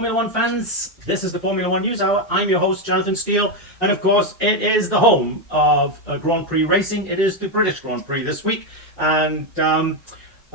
Formula One fans, this is the Formula One News Hour. I'm your host, Jonathan Steele, and of course, it is the home of Grand Prix racing. It is the British Grand Prix this week, and I've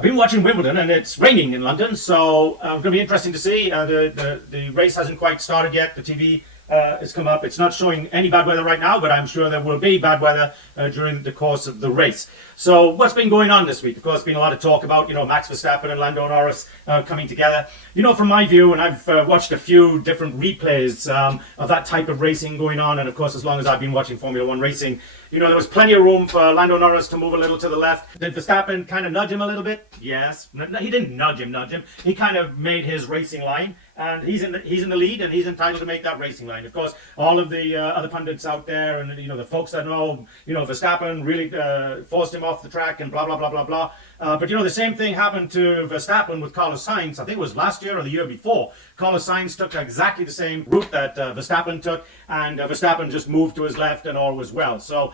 been watching Wimbledon, and it's raining in London, so it's going to be interesting to see. The race hasn't quite started yet. The TV has come up. It's not showing any bad weather right now, but I'm sure there will be bad weather during the course of the race. So what's been going on this week? Of course, been a lot of talk about, Max Verstappen and Lando Norris coming together. From my view, and I've watched a few different replays of that type of racing going on, and of course, as long as I've been watching Formula One racing, there was plenty of room for Lando Norris to move a little to the left. Did Verstappen kind of nudge him a little bit? Yes. No, he didn't nudge him. He kind of made his racing line, and he's in the lead, and he's entitled to make that racing line. Of course, all of the other pundits out there, and the folks that know, Verstappen really forced him off the track, and blah blah blah blah blah. But the same thing happened to Verstappen with Carlos Sainz. I think it was last year or the year before. Carlos Sainz took exactly the same route that Verstappen took, and Verstappen just moved to his left, and all was well. So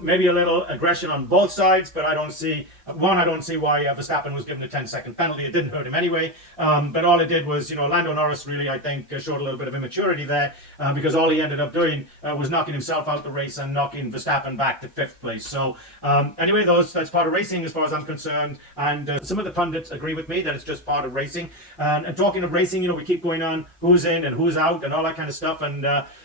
maybe a little aggression on both sides, but I don't see why Verstappen was given a 10-second penalty. It didn't hurt him anyway, but all it did was, Lando Norris really, I think, showed a little bit of immaturity there, because all he ended up doing was knocking himself out the race and knocking Verstappen back to 5th place. So anyway, that's part of racing as far as I'm concerned, and some of the pundits agree with me that it's just part of racing. And talking of racing, we keep going on who's in and who's out and all that kind of stuff, and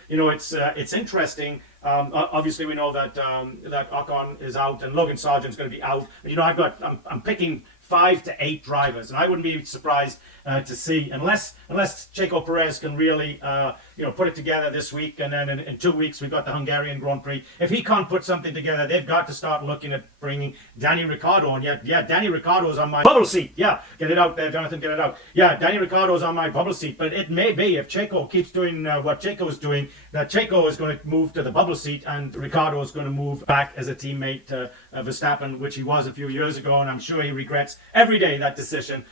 it's interesting. Obviously, we know that Ocon is out and Logan Sargent's going to be out. I'm picking 5 to 8 drivers, and I wouldn't be surprised to see, unless Checo Perez can really put it together this week, and then in 2 weeks we've got the Hungarian Grand Prix. If he can't put something together, they've got to start looking at bringing Danny Ricciardo on. Yeah, Danny Ricciardo's on my bubble seat. Yeah, get it out there, Jonathan, get it out. Yeah, Danny Ricciardo's on my bubble seat, but it may be, if Checo keeps doing what Checo is doing, that Checo is going to move to the bubble seat, and Ricciardo is going to move back as a teammate to Verstappen, which he was a few years ago, and I'm sure he regrets every day that decision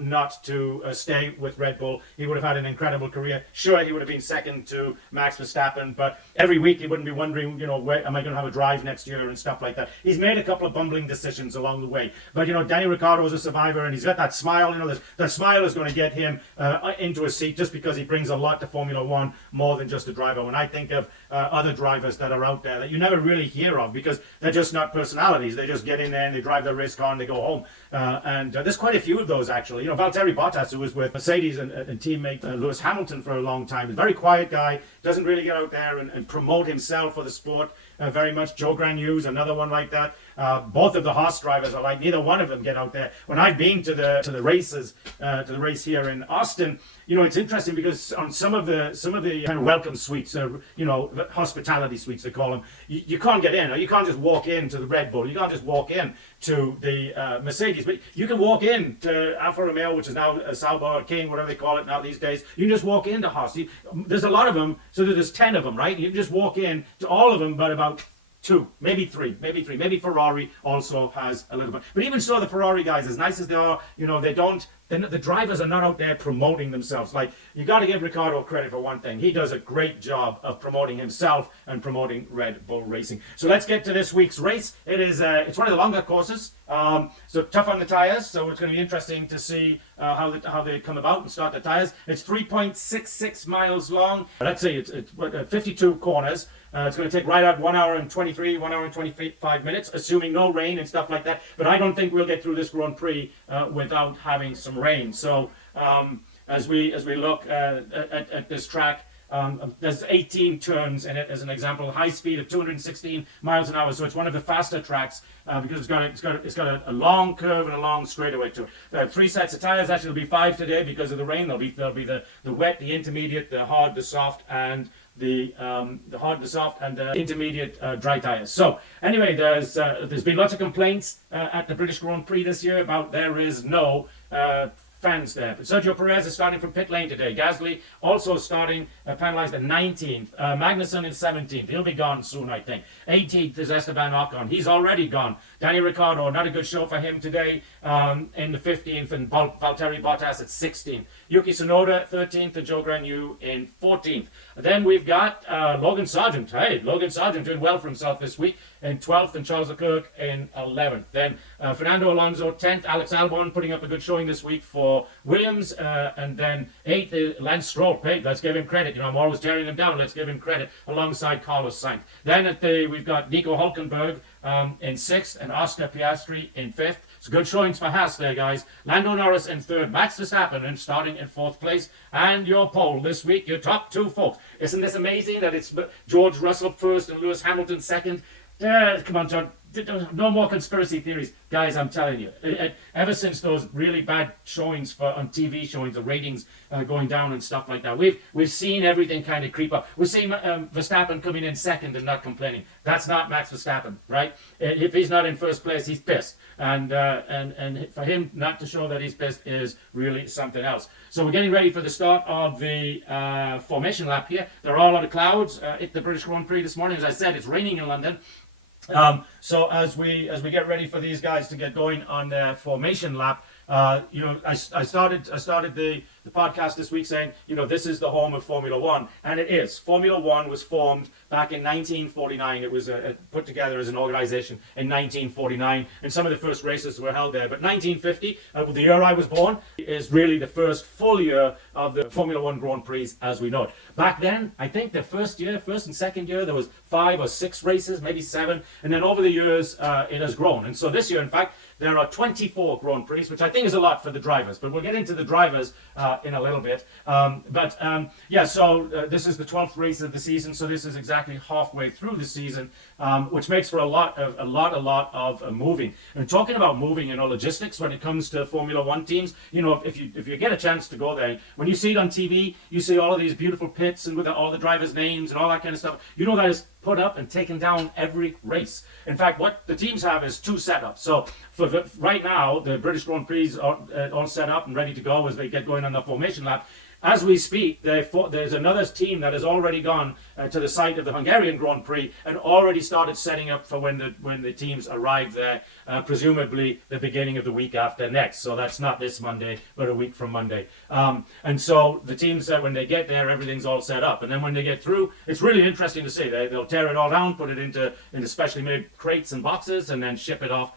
not to stay with Red Bull. He would have had an incredible career. Sure, he would have been second to Max Verstappen, but every week he wouldn't be wondering, where am I going to have a drive next year and stuff like that. He's made a couple of bumbling decisions along the way, but Danny Ricciardo is a survivor, and he's got that smile. That smile is going to get him into a seat, just because he brings a lot to Formula One, more than just a driver. When I think of other drivers that are out there that you never really hear of, because they're just not personalities. They just get in there and they drive their race car and they go home. And there's quite a few of those, actually. Valtteri Bottas, who was with Mercedes and teammate Lewis Hamilton for a long time, is a very quiet guy, doesn't really get out there and promote himself for the sport very much. Joe Gragnews, another one like that. Both of the Haas drivers are like, neither one of them get out there. When I've been to the races, to the race here in Austin, it's interesting, because on some of the kind of welcome suites, hospitality suites they call them, you can't get in, or you can't just walk into the Red Bull. You can't just walk in to the Mercedes, but you can walk in to Alfa Romeo, which is now Sauber or King, whatever they call it now these days. You can just walk into Haas. There's a lot of them, so there's 10 of them, right? You can just walk in to all of them, but about 2, maybe 3. Maybe Ferrari also has a little bit. But even so, the Ferrari guys, as nice as they are, the drivers are not out there promoting themselves. Like, you got to give Ricciardo credit for one thing. He does a great job of promoting himself and promoting Red Bull Racing. So let's get to this week's race. It's one of the longer courses, so tough on the tires. So it's going to be interesting to see how they come about and start the tires. It's 3.66 miles long. Let's see, it's 52 corners. It's going to take right at 1 hour and 25 minutes, assuming no rain and stuff like that. But I don't think we'll get through this Grand Prix without having some rain. So as we look at this track, there's 18 turns in it, as an example. High speed of 216 miles an hour. So it's one of the faster tracks because it's got a long curve and a long straightaway to it. 3 sets of tires. Actually, there'll be 5 today because of the rain. There'll be the wet, the intermediate, the hard, the soft, and the hard, the soft, and the intermediate dry tires. So anyway, there's been lots of complaints at the British Grand Prix this year about there is no fans there. But Sergio Perez is starting from pit lane today. Gasly also starting penalized at 19th. Magnussen is 17th. He'll be gone soon, I think. 18th is Esteban Ocon. He's already gone. Danny Ricciardo, not a good show for him today, in the 15th, and Valtteri Bottas at 16th. Yuki Tsunoda 13th, and Joe Gragnew in 14th. Then we've got Logan Sargent. Hey, Logan Sargent doing well for himself this week in 12th, and Charles Leclerc in 11th. Then Fernando Alonso 10th. Alex Albon putting up a good showing this week for for Williams, and then 8th, Lance Stroll. Hey, let's give him credit. I'm always tearing him down. Let's give him credit alongside Carlos Sainz. Then we've got Nico Hülkenberg in 6th and Oscar Piastri in 5th. It's good showings for Haas there, guys. Lando Norris in 3rd, Max Verstappen and starting in 4th place. And your pole this week, your top 2 folks. Isn't this amazing that it's George Russell 1st and Lewis Hamilton 2nd? Come on, John. No more conspiracy theories. Guys, I'm telling you. Ever since those really bad showings on TV showings, the ratings going down and stuff like that, we've seen everything kind of creep up. We've seen Verstappen coming in 2nd and not complaining. That's not Max Verstappen, right? If he's not in 1st place, he's pissed. And for him not to show that he's pissed is really something else. So we're getting ready for the start of the formation lap here. There are a lot of clouds at the British Grand Prix this morning. As I said, it's raining in London. So as we get ready for these guys to get going on their formation lap, I started the podcast this week saying, this is the home of Formula One, and it is. Formula One was formed back in 1949. It was put together as an organization in 1949, and some of the first races were held there. But 1950, the year I was born, is really the first full year of the Formula One Grand Prix as we know it. Back then, I think the first and second year, there was 5 or 6 races, maybe 7, and then over the years, it has grown. And so this year, in fact, there are 24 Grand Prix, which I think is a lot for the drivers, but we'll get into the drivers in a little bit. So this is the 12th race of the season, so this is exactly halfway through the season, which makes for a lot of moving. And talking about moving, logistics when it comes to Formula One teams, if you get a chance to go there, when you see it on TV, you see all of these beautiful pits and with all the drivers' names and all that kind of stuff. That is put up and taken down every race. In fact, what the teams have is 2 setups. So right now, the British Grand Prix are all set up and ready to go as they get going on the formation lap. As we speak, there's another team that has already gone to the site of the Hungarian Grand Prix and already started setting up for when the teams arrive there, presumably the beginning of the week after next. So that's not this Monday, but a week from Monday. And so the teams, when they get there, everything's all set up. And then when they get through, it's really interesting to see. They'll tear it all down, put it into specially made crates and boxes, and then ship it off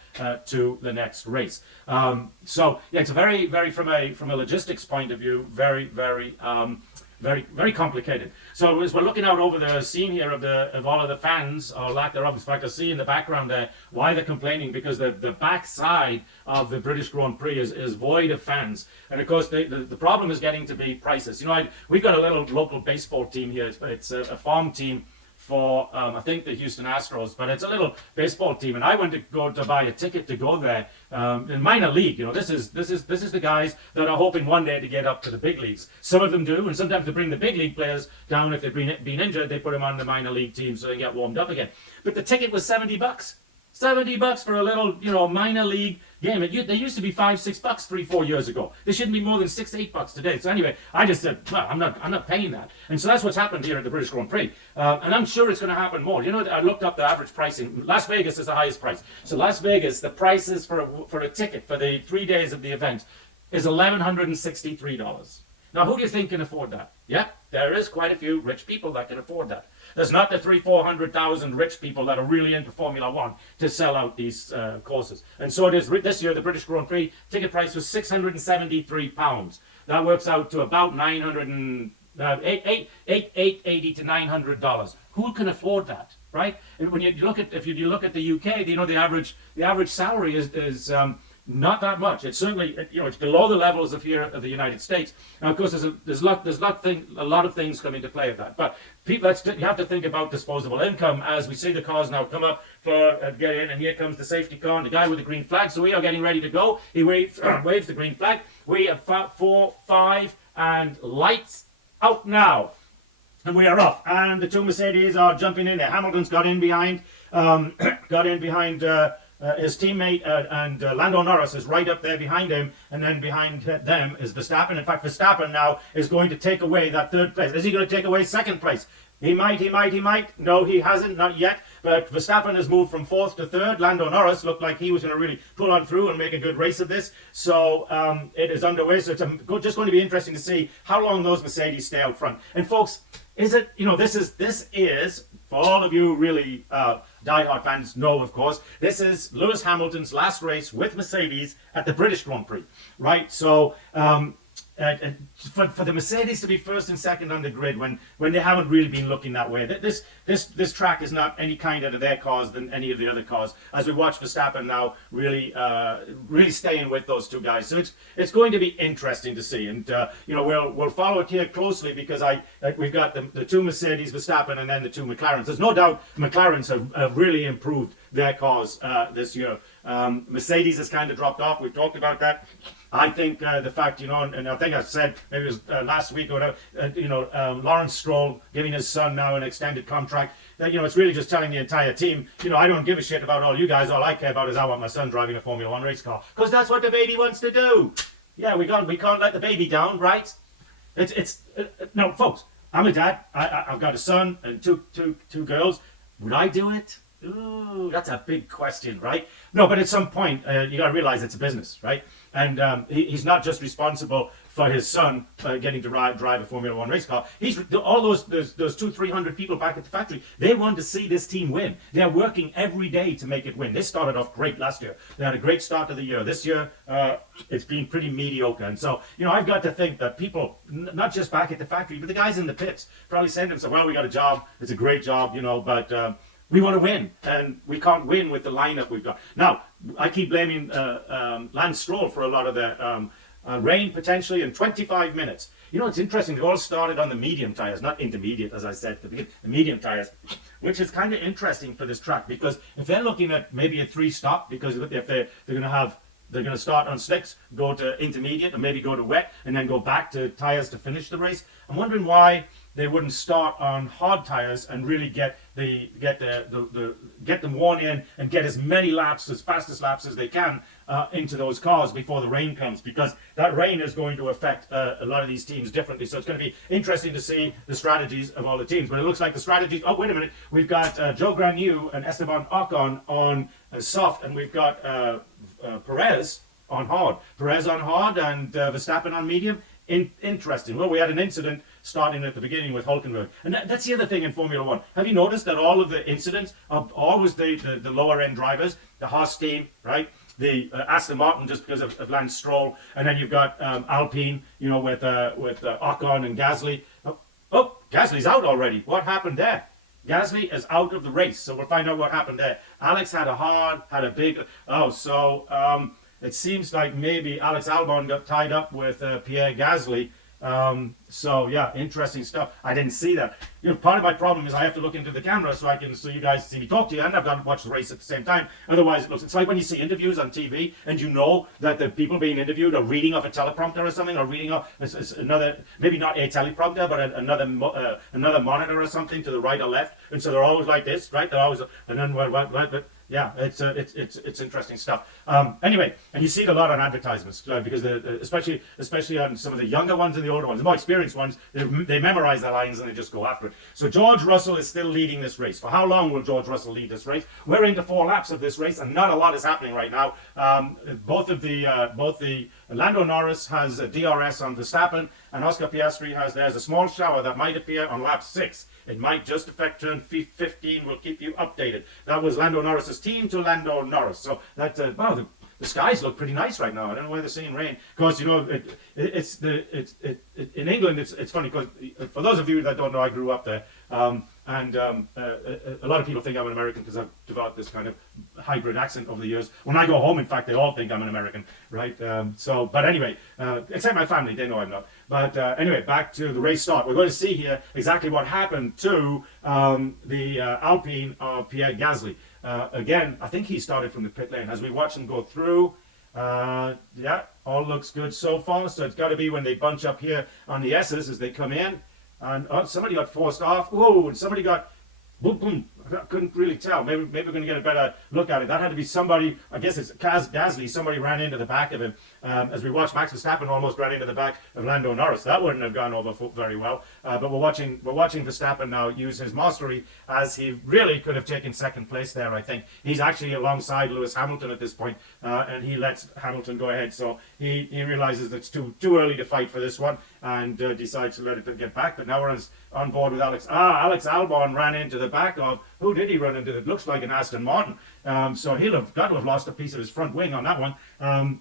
to the next race. It's a very, very, from a logistics point of view, very, very complicated. So as we're looking out over the scene here of all of the fans, or lack thereof, in fact, I see in the background there why they're complaining, because the back side of the British Grand Prix is void of fans. And of course, the problem is getting to be prices. We've got a little local baseball team here. It's a farm team for I think the Houston Astros, but it's a little baseball team, and I went to go to buy a ticket to go there in minor league. This is the guys that are hoping one day to get up to the big leagues. Some of them do, and sometimes to bring the big league players down if they've been injured, they put them on the minor league team so they get warmed up again. But the ticket was $70. $70 for a little, minor league game. They used to be $5, $6 3-4 years ago. They shouldn't be more than $6, $8 today. So anyway, I just said, well, I'm not paying that. And so that's what's happened here at the British Grand Prix. And I'm sure it's going to happen more. I looked up the average pricing. Las Vegas is the highest price. So Las Vegas, the prices for a ticket for the 3 days of the event is $1,163. Now, who do you think can afford that? Yeah, there is quite a few rich people that can afford that. There's not the 300,000-400,000 rich people that are really into Formula One to sell out these courses. And so it is. This year, the British Grand Prix ticket price was £673. That works out to about $880 to $900. Who can afford that, right? And when if you look at the UK, the average salary is not that much. It's certainly it's below the levels of here of the United States. Now, of course, there's a lot of things come into play of that. But people, you have to think about disposable income as we see the cars now come up for get in, and here comes the safety car and the guy with the green flag. So we are getting ready to go. He waves the green flag. We have 4, 5, and lights out now. And we are off. And the 2 Mercedes are jumping in there. Hamilton's got in behind. His teammate and Lando Norris is right up there behind him, and then behind them is Verstappen. In fact, Verstappen now is going to take away that 3rd place. Is he going to take away 2nd place? He might. No, he hasn't, not yet. But Verstappen has moved from 4th to 3rd. Lando Norris looked like he was going to really pull on through and make a good race of this. So it is underway. So it's just going to be interesting to see how long those Mercedes stay out front. And folks, is it, this is for all of you really diehard fans know, of course, this is Lewis Hamilton's last race with Mercedes at the British Grand Prix, right? So for the Mercedes to be first and second on the grid when they haven't really been looking that way, this track is not any kinder to their cause than any of the other cars. As we watch Verstappen now really staying with those two guys, so it's going to be interesting to see, and we'll follow it here closely because we've got the two Mercedes, Verstappen, and then the two McLarens. There's no doubt McLarens have really improved their cars this year. Mercedes has kind of dropped off. We've talked about that. I think the fact, and I think I said maybe it was last week or whatever, Lawrence Stroll giving his son now an extended contract. That it's really just telling the entire team, I don't give a shit about all you guys. All I care about is I want my son driving a Formula One race car because that's what the baby wants to do. Yeah, we can't let the baby down, right? It's no, folks. I'm a dad. I've got a son and two girls. Would I do it? Ooh, that's a big question, right? No, but at some point, you got to realize it's a business, right? And he's not just responsible for his son getting to drive a Formula One race car. All those 200-300 people back at the factory. They want to see this team win. They're working every day to make it win. They started off great last year. They had a great start to the year. This year, it's been pretty mediocre. And so, I've got to think that people, not just back at the factory, but the guys in the pits, probably saying to themselves, well, we got a job. It's a great job, but we want to win, and we can't win with the lineup we've got. Now, I keep blaming Lance Stroll for a lot of the rain potentially in 25 minutes. It's interesting. They all started on the medium tires, not intermediate, as I said at the beginning, the medium tires, which is kind of interesting for this track because if they're looking at maybe a 3-stop, because if they're going to start on slicks, go to intermediate, or maybe go to wet, and then go back to tires to finish the race. I'm wondering why they wouldn't start on hard tires and really get them worn in and get as many laps, as fastest laps as they can into those cars before the rain comes, because that rain is going to affect a lot of these teams differently. So it's going to be interesting to see the strategies of all the teams. But it looks like the strategies. Oh, wait a minute. We've got Joe Granu and Esteban Ocon on soft, and we've got Perez on hard. Perez on hard and Verstappen on medium. Interesting. Well, we had an incident starting at the beginning with Hulkenberg. And that's the other thing in Formula One. Have you noticed that all of the incidents are always the lower end drivers? The Haas team, right? The Aston Martin, just because of Lance Stroll. And then you've got Alpine, with Ocon and Gasly. Oh, Gasly's out already. What happened there? Gasly is out of the race. So we'll find out what happened there. Alex had a big... it seems like maybe Alex Albon got tied up with Pierre Gasly. So yeah, interesting stuff. I didn't see that. Part of my problem is I have to look into the camera so you guys see me talk to you, and I've got to watch the race at the same time. Otherwise, it's like when you see interviews on TV and that the people being interviewed are reading off a teleprompter or something, or reading off another, maybe not a teleprompter, but another monitor or something to the right or left, and so they're always like this, right? They're always, and then what. Yeah, it's interesting stuff. Anyway, and you see it a lot on advertisements because especially on some of the younger ones and the older ones, the more experienced ones, they memorize their lines and they just go after it. So George Russell is still leading this race. For how long will George Russell lead this race? We're into 4 laps of this race, and not a lot is happening right now. Both the Lando Norris has a DRS on Verstappen, and Oscar Piastri there's a small shower that might appear on lap 6. It might just affect turn 15. We'll keep you updated. That was Lando Norris's team to Lando Norris. So that the skies look pretty nice right now. I don't know why they're seeing rain. Because in England it's funny because for those of you that don't know, I grew up there. And a lot of people think I'm an American because I've developed this kind of hybrid accent over the years. When I go home, in fact, they all think I'm an American, right? But anyway, except my family, they know I'm not. But anyway, back to the race start. We're going to see here exactly what happened to the Alpine of Pierre Gasly. Again, I think he started from the pit lane. As we watch him go through, yeah, all looks good so far. So it's got to be when they bunch up here on the S's as they come in. And somebody got forced off. Whoa, and somebody got boom, boom. I couldn't really tell. Maybe we're going to get a better look at it. That had to be somebody, I guess it's Gasly, somebody ran into the back of him. As we watched, Max Verstappen almost ran into the back of Lando Norris. That wouldn't have gone over very well. But we're watching Verstappen now use his mastery, as he really could have taken second place there, I think. He's actually alongside Lewis Hamilton at this point, and he lets Hamilton go ahead. So he realizes that it's too early to fight for this one, and decides to let it get back. But now we're on board with Alex. Alex Albon ran into the back of, who did he run into? It looks like an Aston Martin. So he'll have got to have lost a piece of his front wing on that one.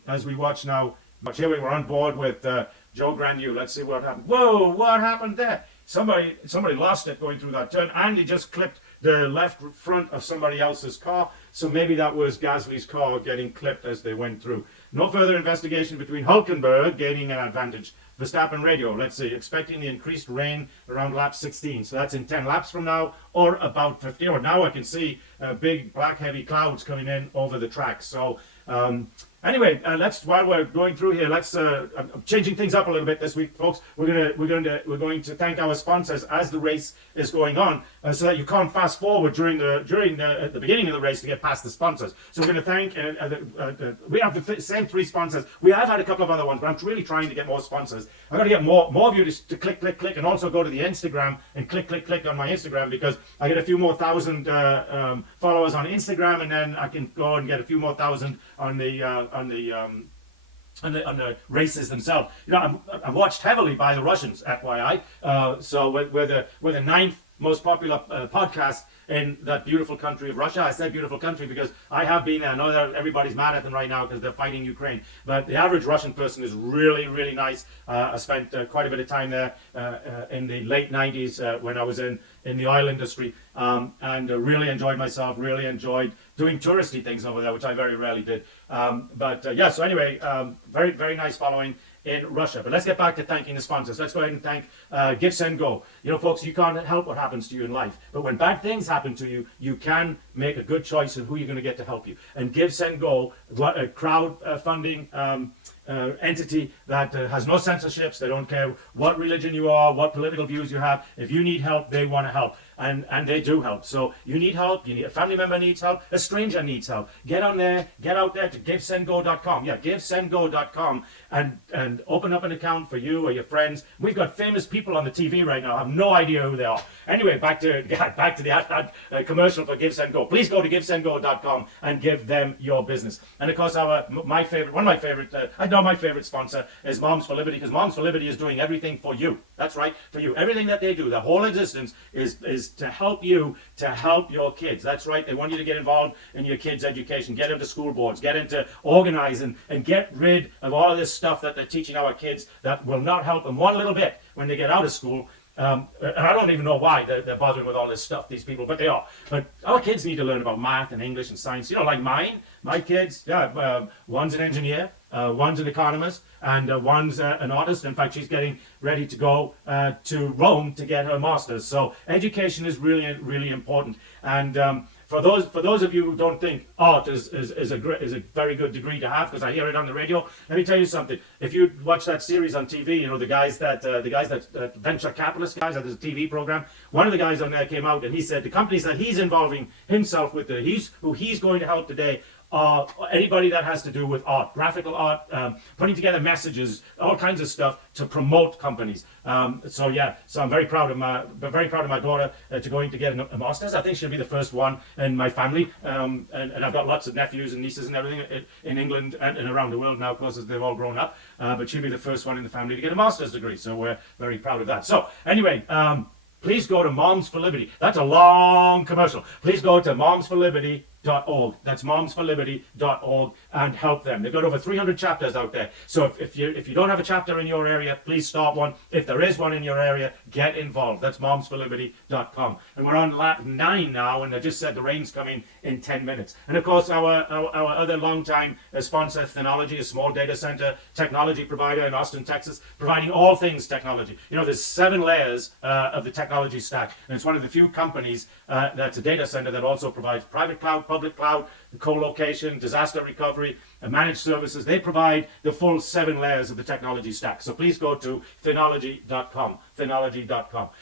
As we watch now, here we were on board with Joe Granu. Let's see what happened. Whoa, what happened there? Somebody lost it going through that turn, and he just clipped the left front of somebody else's car. So maybe that was Gasly's car getting clipped as they went through. No further investigation between Hulkenberg gaining an advantage. Verstappen radio, let's see, expecting the increased rain around lap 16. So that's in 10 laps from now, or about 50. Or now I can see big black heavy clouds coming in over the track. So anyway, while we're going through here, I'm changing things up a little bit this week, folks. We're going to thank our sponsors as the race is going on, so that you can't fast forward during the beginning of the race to get past the sponsors. So we're going to thank. We have the same 3 sponsors. We have had a couple of other ones, but I'm really trying to get more sponsors. I've got to get more of you to click, and also go to the Instagram and click on my Instagram, because I get a few more thousand followers on Instagram, and then I can go and get a few more thousand on the races themselves. You know, I'm watched heavily by the Russians, FYI. So we're the 9th most popular podcast in that beautiful country of Russia. I said beautiful country because I have been there. I know that everybody's mad at them right now because they're fighting Ukraine. But the average Russian person is really, really nice. I spent quite a bit of time there in the late 90s when I was in the oil industry, and really enjoyed myself, really enjoyed doing touristy things over there, which I very rarely did. Yeah, so anyway, very, very nice following in Russia. But let's get back to thanking the sponsors. Let's go ahead and thank Give, Send, Go. You know, folks, you can't help what happens to you in life, but when bad things happen to you, you can make a good choice in who you're going to get to help you. And Give, Send, Go, a crowdfunding entity that has no censorships. They don't care what religion you are, what political views you have. If you need help, they want to help. And they do help. So you need help, a family member needs help, a stranger needs help. Get out there to givesendgo.com. Yeah, givesendgo.com and open up an account for you or your friends. We've got famous people on the TV right now. I have no idea who they are. Anyway, back to the ad commercial for Give, Send, Go. Please go to givesendgo.com and give them your business. And of course, my favorite sponsor is Moms for Liberty, because Moms for Liberty is doing everything for you. That's right, for you. Everything that they do, their whole existence is to help you, to help your kids. That's right. They want you to get involved in your kids' education, get into school boards, get into organizing, and get rid of all of this stuff that they're teaching our kids that will not help them one little bit when they get out of school. And I don't even know why they're bothering with all this stuff, these people, but they are. But our kids need to learn about math and English and science. You know, like my kids, one's an engineer, one's an economist, and one's an artist. In fact, she's getting ready to go to Rome to get her master's. So education is really, really important. And for those of you who don't think art is a very good degree to have, because I hear it on the radio, let me tell you something. If you watch that series on TV, you know, the guys that venture capitalist guys, there's a TV program. One of the guys on there came out and he said the companies that he's involving himself with, who he's going to help today, anybody that has to do with art, graphical art, putting together messages, all kinds of stuff to promote companies. So I'm very proud of my daughter to going to get a master's. I think she'll be the first one in my family, and I've got lots of nephews and nieces and everything in England and around the world now, of course, as they've all grown up. But she'll be the first one in the family to get a master's degree. So we're very proud of that. So anyway. Please go to Moms for Liberty. That's a long commercial. Please go to momsforliberty.org. That's momsforliberty.org and help them. They've got over 300 chapters out there. So if you don't have a chapter in your area, please start one. If there is one in your area, get involved. That's momsforliberty.com. And we're on lap 9 now, and I just said the rain's coming in 10 minutes. And of course, our other long-time sponsor, F1NH, a small data center technology provider in Austin, Texas, providing all things technology. You know, there's 7 layers of the technology stack, and it's one of the few companies that's a data center that also provides private cloud, public cloud, co-location, disaster recovery, and managed services. They provide the full 7 layers of the technology stack. So please go to F1NH.com.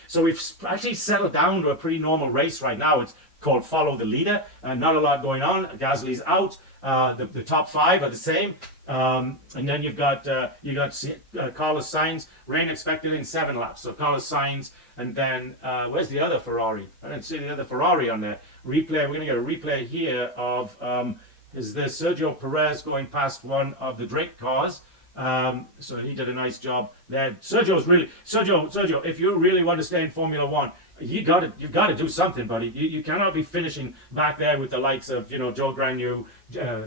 So we've actually settled down to a pretty normal race right now. It's called Follow the Leader. Not a lot going on. Gasly's out. The top five are the same. And then you've got Carlos Sainz. Rain expected in 7 laps. So Carlos Sainz, and then where's the other Ferrari? I didn't see the other Ferrari on there. Replay. We're going to get a replay here of is there Sergio Perez going past one of the Drake cars. So he did a nice job there. Sergio, if you really want to stay in Formula One, you've got to do something, buddy. You cannot be finishing back there with the likes of Joe Granu,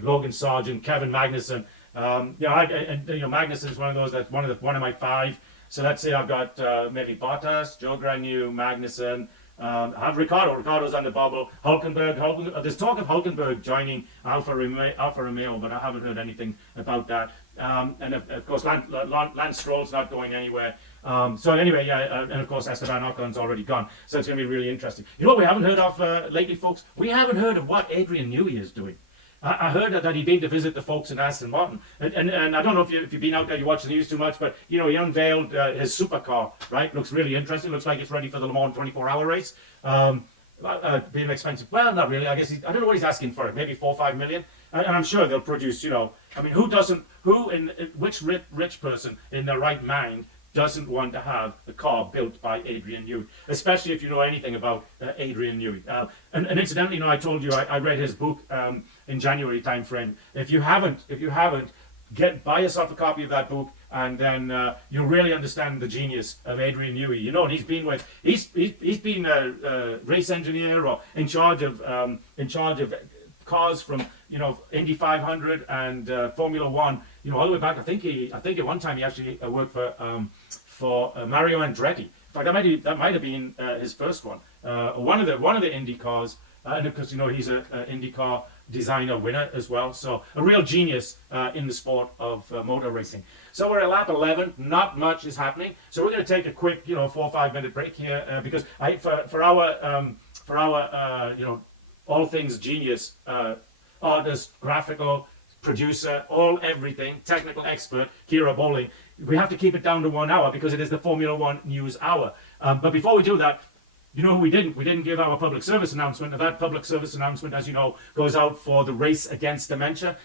Logan Sargent, Kevin Magnussen. Magnussen's one of those that's one of my 5. So let's say I've got maybe Bottas, Joe Granu, Magnussen. I have Ricardo. Ricardo's on the bubble. Hulkenberg. There's talk of Hulkenberg joining Alfa Romeo, but I haven't heard anything about that. And of course, Lance Stroll's not going anywhere. So anyway, and of course, Esteban Ocon's already gone. So it's going to be really interesting. You know what we haven't heard of lately, folks? We haven't heard of what Adrian Newey is doing. I heard that he'd been to visit the folks in Aston Martin, and I don't know if you've been out there, you watch the news too much, but he unveiled his supercar. Right, looks really interesting. Looks like it's ready for the Le Mans 24-hour race. Being expensive, well, not really. I guess I don't know what he's asking for it. Maybe 4 or 5 million, and I'm sure they'll produce. I mean, which rich person in their right mind doesn't want to have a car built by Adrian Newey, especially if you know anything about Adrian Newey. And incidentally, I told you I read his book in January time frame. If you haven't, buy yourself a copy of that book, and then you'll really understand the genius of Adrian Newey. And he's been a race engineer or in charge of cars from Indy 500 and Formula One. All the way back. I think at one time he actually worked for Mario Andretti. In fact, that might have been his first one. One of the Indy cars. And of course, he's an IndyCar designer winner as well. So a real genius in the sport of motor racing. So we're at lap 11. Not much is happening. So we're going to take a quick, 4 or 5 minute break here because for our all things genius, artist, graphical, producer, everything, technical expert, Kira Bowling, we have to keep it down to 1 hour because it is the Formula One News Hour. But before we do that, we didn't give our public service announcement. Now, that public service announcement, as you know, goes out for the Race Against Dementia,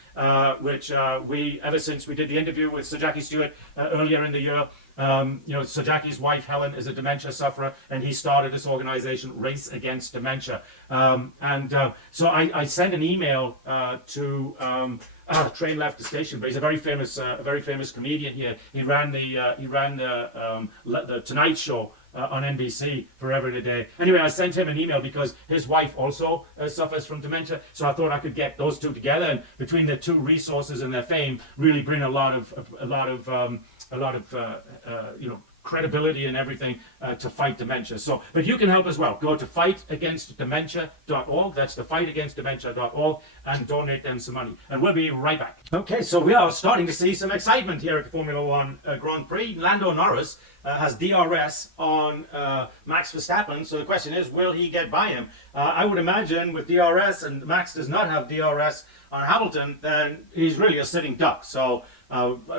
which ever since we did the interview with Sir Jackie Stewart earlier in the year, Sir Jackie's wife Helen is a dementia sufferer, and he started this organization, Race Against Dementia. So I sent an email to train left the station, but he's a very famous comedian here. He ran the Tonight Show on NBC forever and a day. Anyway, I sent him an email because his wife also suffers from dementia, so I thought I could get those two together, and between their two resources and their fame, really bring a lot of credibility and everything to fight dementia. So, but you can help as well. Go to fightagainstdementia.org. That's the fightagainstdementia.org, and donate them some money. And we'll be right back. Okay, so we are starting to see some excitement here at the Formula One Grand Prix. Lando Norris has DRS on Max Verstappen. So the question is, will he get by him? I would imagine with DRS, and Max does not have DRS on Hamilton, then he's really a sitting duck. So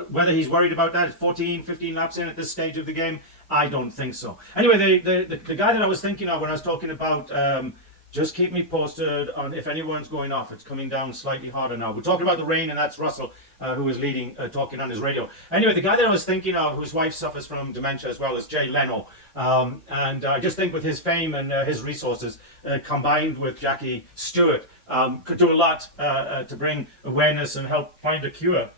whether he's worried about that 14, 15 laps in at this stage of the game, I don't think so. Anyway, the guy that I was thinking of when I was talking about just keep me posted on if anyone's going off. It's coming down slightly harder now. We're talking about the rain, and that's Russell who is leading, talking on his radio. Anyway, the guy that I was thinking of, whose wife suffers from dementia as well, is Jay Leno. And I just think with his fame and his resources, combined with Jackie Stewart, could do a lot to bring awareness and help find a cure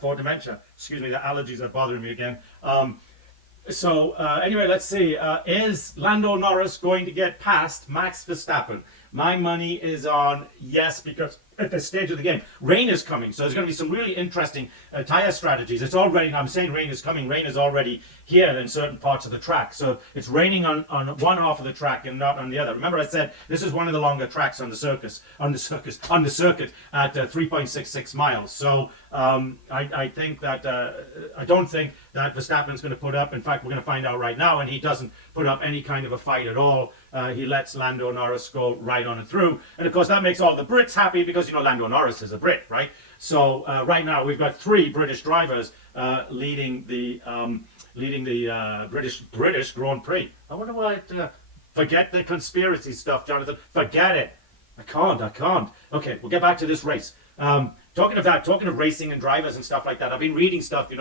for dementia. Excuse me, the allergies are bothering me again. Anyway, let's see. Is Lando Norris going to get past Max Verstappen? My money is on yes, because at this stage of the game, rain is coming. So there's going to be some really interesting tire strategies. It's already, I'm saying rain is coming, rain is already here in certain parts of the track. So it's raining on one half of the track and not on the other. Remember I said this is one of the longer tracks on the circuit at 3.66 miles. So I think that, I don't think that Verstappen's going to put up, in fact we're going to find out right now, and he doesn't put up any kind of a fight at all. He lets Lando Norris go right on and through. And of course that makes all the Brits happy because, Lando Norris is a Brit, right? So right now we've got 3 British drivers leading the British Grand Prix. I wonder what Forget the conspiracy stuff, Jonathan. Forget it. I can't. Okay, we'll get back to this race. Talking of racing and drivers and stuff like that, I've been reading stuff,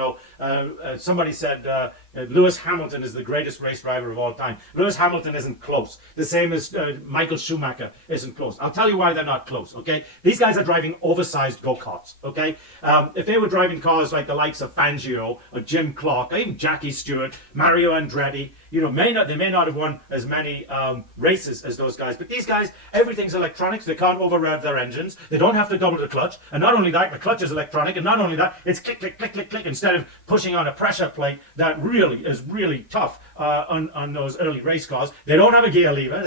somebody said Lewis Hamilton is the greatest race driver of all time. Lewis Hamilton isn't close. The same as Michael Schumacher isn't close. I'll tell you why they're not close, okay? These guys are driving oversized go-karts, okay? If they were driving cars like the likes of Fangio or Jim Clark, or even Jackie Stewart, Mario Andretti, they may not have won as many races as those guys, but these guys, everything's electronics. They can't over-rev their engines. They don't have to double the clutch. And not only that, the clutch is electronic, and not only that, it's click, click, click, click, click, instead of pushing on a pressure plate that really is really tough on those early race cars. They don't have a gear lever.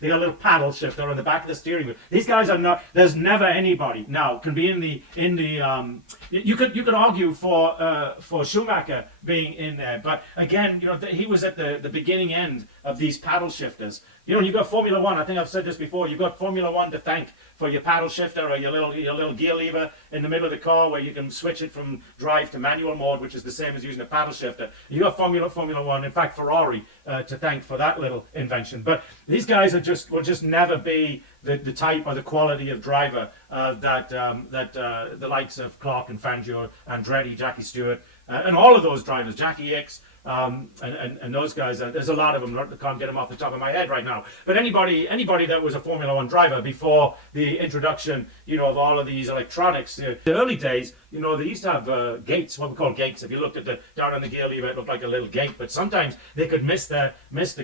They got a little paddle shifter on the back of the steering wheel. These guys are not. There's never anybody now can be in the. You could argue for Schumacher being in there, but again, he was at the beginning end of these paddle shifters. You've got Formula One. I think I've said this before. You've got Formula One to thank for your paddle shifter or your little gear lever in the middle of the car where you can switch it from drive to manual mode, which is the same as using a paddle shifter. You got Formula One. In fact, Ferrari to thank for that little invention. But these guys will just never be the type or the quality of driver that the likes of Clark and Fangio, Andretti, Jackie Stewart, and all of those drivers, Jackie Hicks. And those guys, there's a lot of them. I can't get them off the top of my head right now. But anybody that was a Formula One driver before the introduction, of all of these electronics, the early days, they used to have gates, what we call gates. If you looked at down on the gear lever, it looked like a little gate. But sometimes they could miss the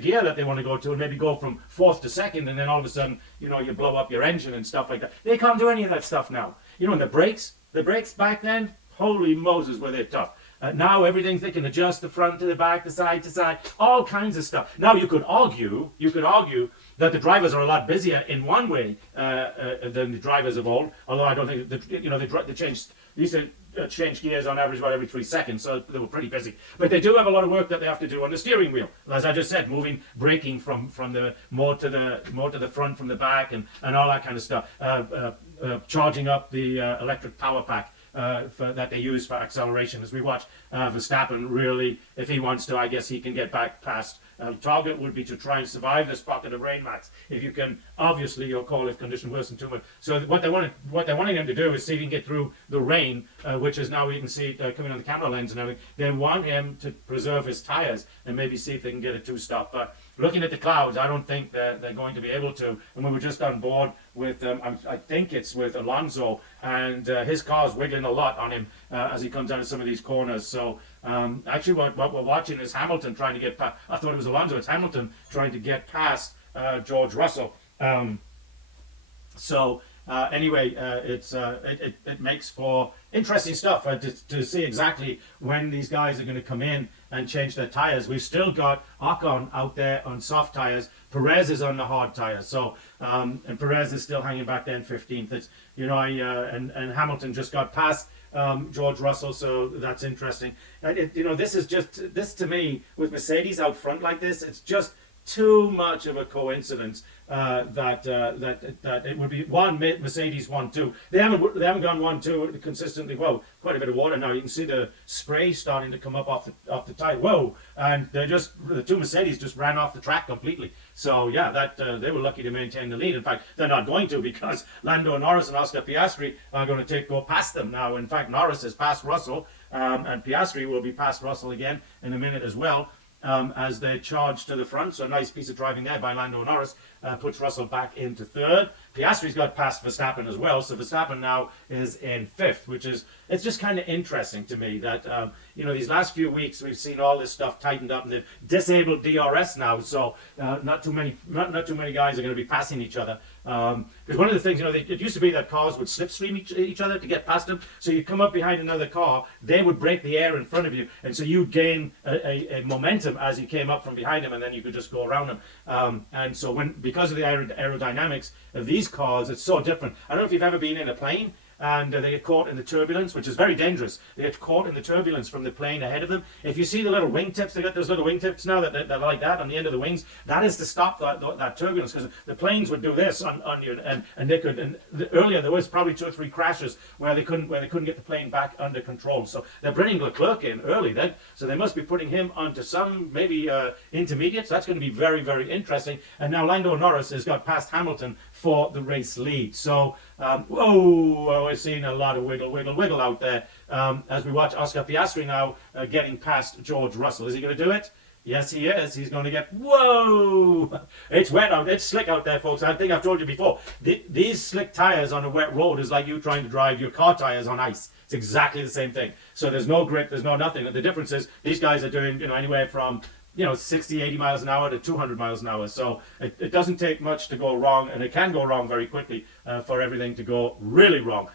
gear that they want to go to, and maybe go from fourth to second, and then all of a sudden, you blow up your engine and stuff like that. They can't do any of that stuff now. And the brakes back then, holy Moses, were they tough. Now everything, they can adjust the front to the back, the side to side, all kinds of stuff. Now you could argue that the drivers are a lot busier in one way than the drivers of old. Although I don't think they used to change gears on average about every 3 seconds, so they were pretty busy. But they do have a lot of work that they have to do on the steering wheel, as I just said, braking from the more to the front from the back and all that kind of stuff. Charging up the electric power pack. That they use for acceleration. As we watch Verstappen, really, if he wants to, I guess he can get back past. Target would be to try and survive this pocket of rain, Max. If you can, obviously, you'll call if conditions worsen too much. So what they're wanting him to do is see if he can get through the rain, which is now you can see coming on the camera lens and everything. They want him to preserve his tires and maybe see if they can get a two-stop. But looking at the clouds, I don't think they're going to be able to. And we were just on board with, I think it's with Alonso, and his car's wiggling a lot on him as he comes out of some of these corners. So actually what we're watching is Hamilton trying to get past. I thought it was Alonso. It's Hamilton trying to get past George Russell. Anyway, it makes for interesting stuff to see exactly when these guys are going to come in and change their tires. We've still got Ocon out there on soft tires. Perez is on the hard tires. So and Perez is still hanging back there in 15th. It's and Hamilton just got past George Russell, so that's interesting. And this to me with Mercedes out front like this, it's just too much of a coincidence that it would be one Mercedes 1-2. They haven't gone 1-2 consistently. Whoa, quite a bit of water now. You can see the spray starting to come up off the tire. Whoa, and the two Mercedes just ran off the track completely. So yeah, they were lucky to maintain the lead. In fact, they're not going to, because Lando Norris and Oscar Piastri are going to go past them now. In fact, Norris has passed Russell, and Piastri will be past Russell again in a minute as well. As they charge to the front. So a nice piece of driving there by Lando Norris puts Russell back into third. Piastri's got past Verstappen as well, so Verstappen now is in fifth, it's just kind of interesting to me that these last few weeks we've seen all this stuff tightened up, and they've disabled DRS now, so not too many guys are going to be passing each other. Because one of the things, it used to be that cars would slipstream each other to get past them. So you come up behind another car, they would break the air in front of you, and so you'd gain a momentum as you came up from behind them, and then you could just go around them. And so because of the aerodynamics of these cars, it's so different. I don't know if you've ever been in a plane. and they get caught in the turbulence, which is very dangerous. They get caught in the turbulence from the plane ahead of them. If you see the little wingtips, they got those little wingtips now that they're like that on the end of the wings. That is to stop that turbulence, because the planes would do this on you, and they could. And earlier there was probably 2 or 3 crashes where they couldn't get the plane back under control. So they're bringing Leclerc in early then, so they must be putting him onto some maybe intermediates. That's going to be very, very interesting. And now Lando Norris has got past Hamilton for the race lead. So whoa, we're seeing a lot of wiggle out there as we watch Oscar Piastri now getting past George Russell. Is he going to do it? Yes, he is. He's going to get, whoa! It's wet out. It's slick out there, folks. I think I've told you before. These slick tires on a wet road is like you trying to drive your car tires on ice. It's exactly the same thing. So there's no grip, there's no nothing. And the difference is these guys are doing, anywhere from 60, 80 miles an hour to 200 miles an hour. So it doesn't take much to go wrong, and it can go wrong very quickly for everything to go really wrong.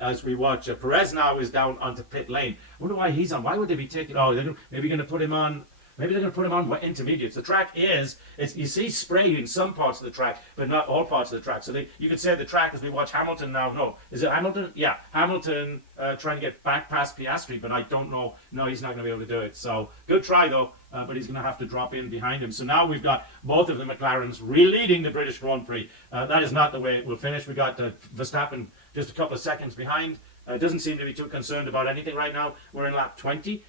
As we watch, Perez now is down onto pit lane. I wonder why he's on. Why would they be taking? Oh, they're maybe going to put him on. Maybe they're going to put him on intermediates. The track you see spray in some parts of the track, but not all parts of the track. So you could say the track, as we watch Hamilton now. No, is it Hamilton? Yeah, Hamilton trying to get back past Piastri, but I don't know. No, he's not going to be able to do it. So good try though, but he's going to have to drop in behind him. So now we've got both of the McLarens re-leading the British Grand Prix. That is not the way it will finish. We got Verstappen just a couple of seconds behind. Doesn't seem to be too concerned about anything right now. We're in lap 20.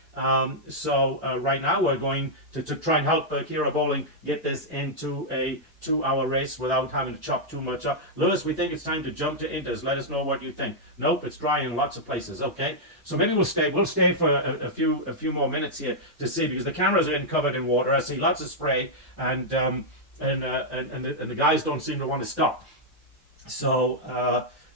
So right now we're going to try and help Kira Bowling get this into a 2-hour race without having to chop too much up. Lewis, we think it's time to jump to Inters. Let us know what you think. Nope, it's dry in lots of places. Okay, so maybe we'll stay. We'll stay for a few more minutes here to see, because the cameras are covered in water. I see lots of spray, and the guys don't seem to want to stop. So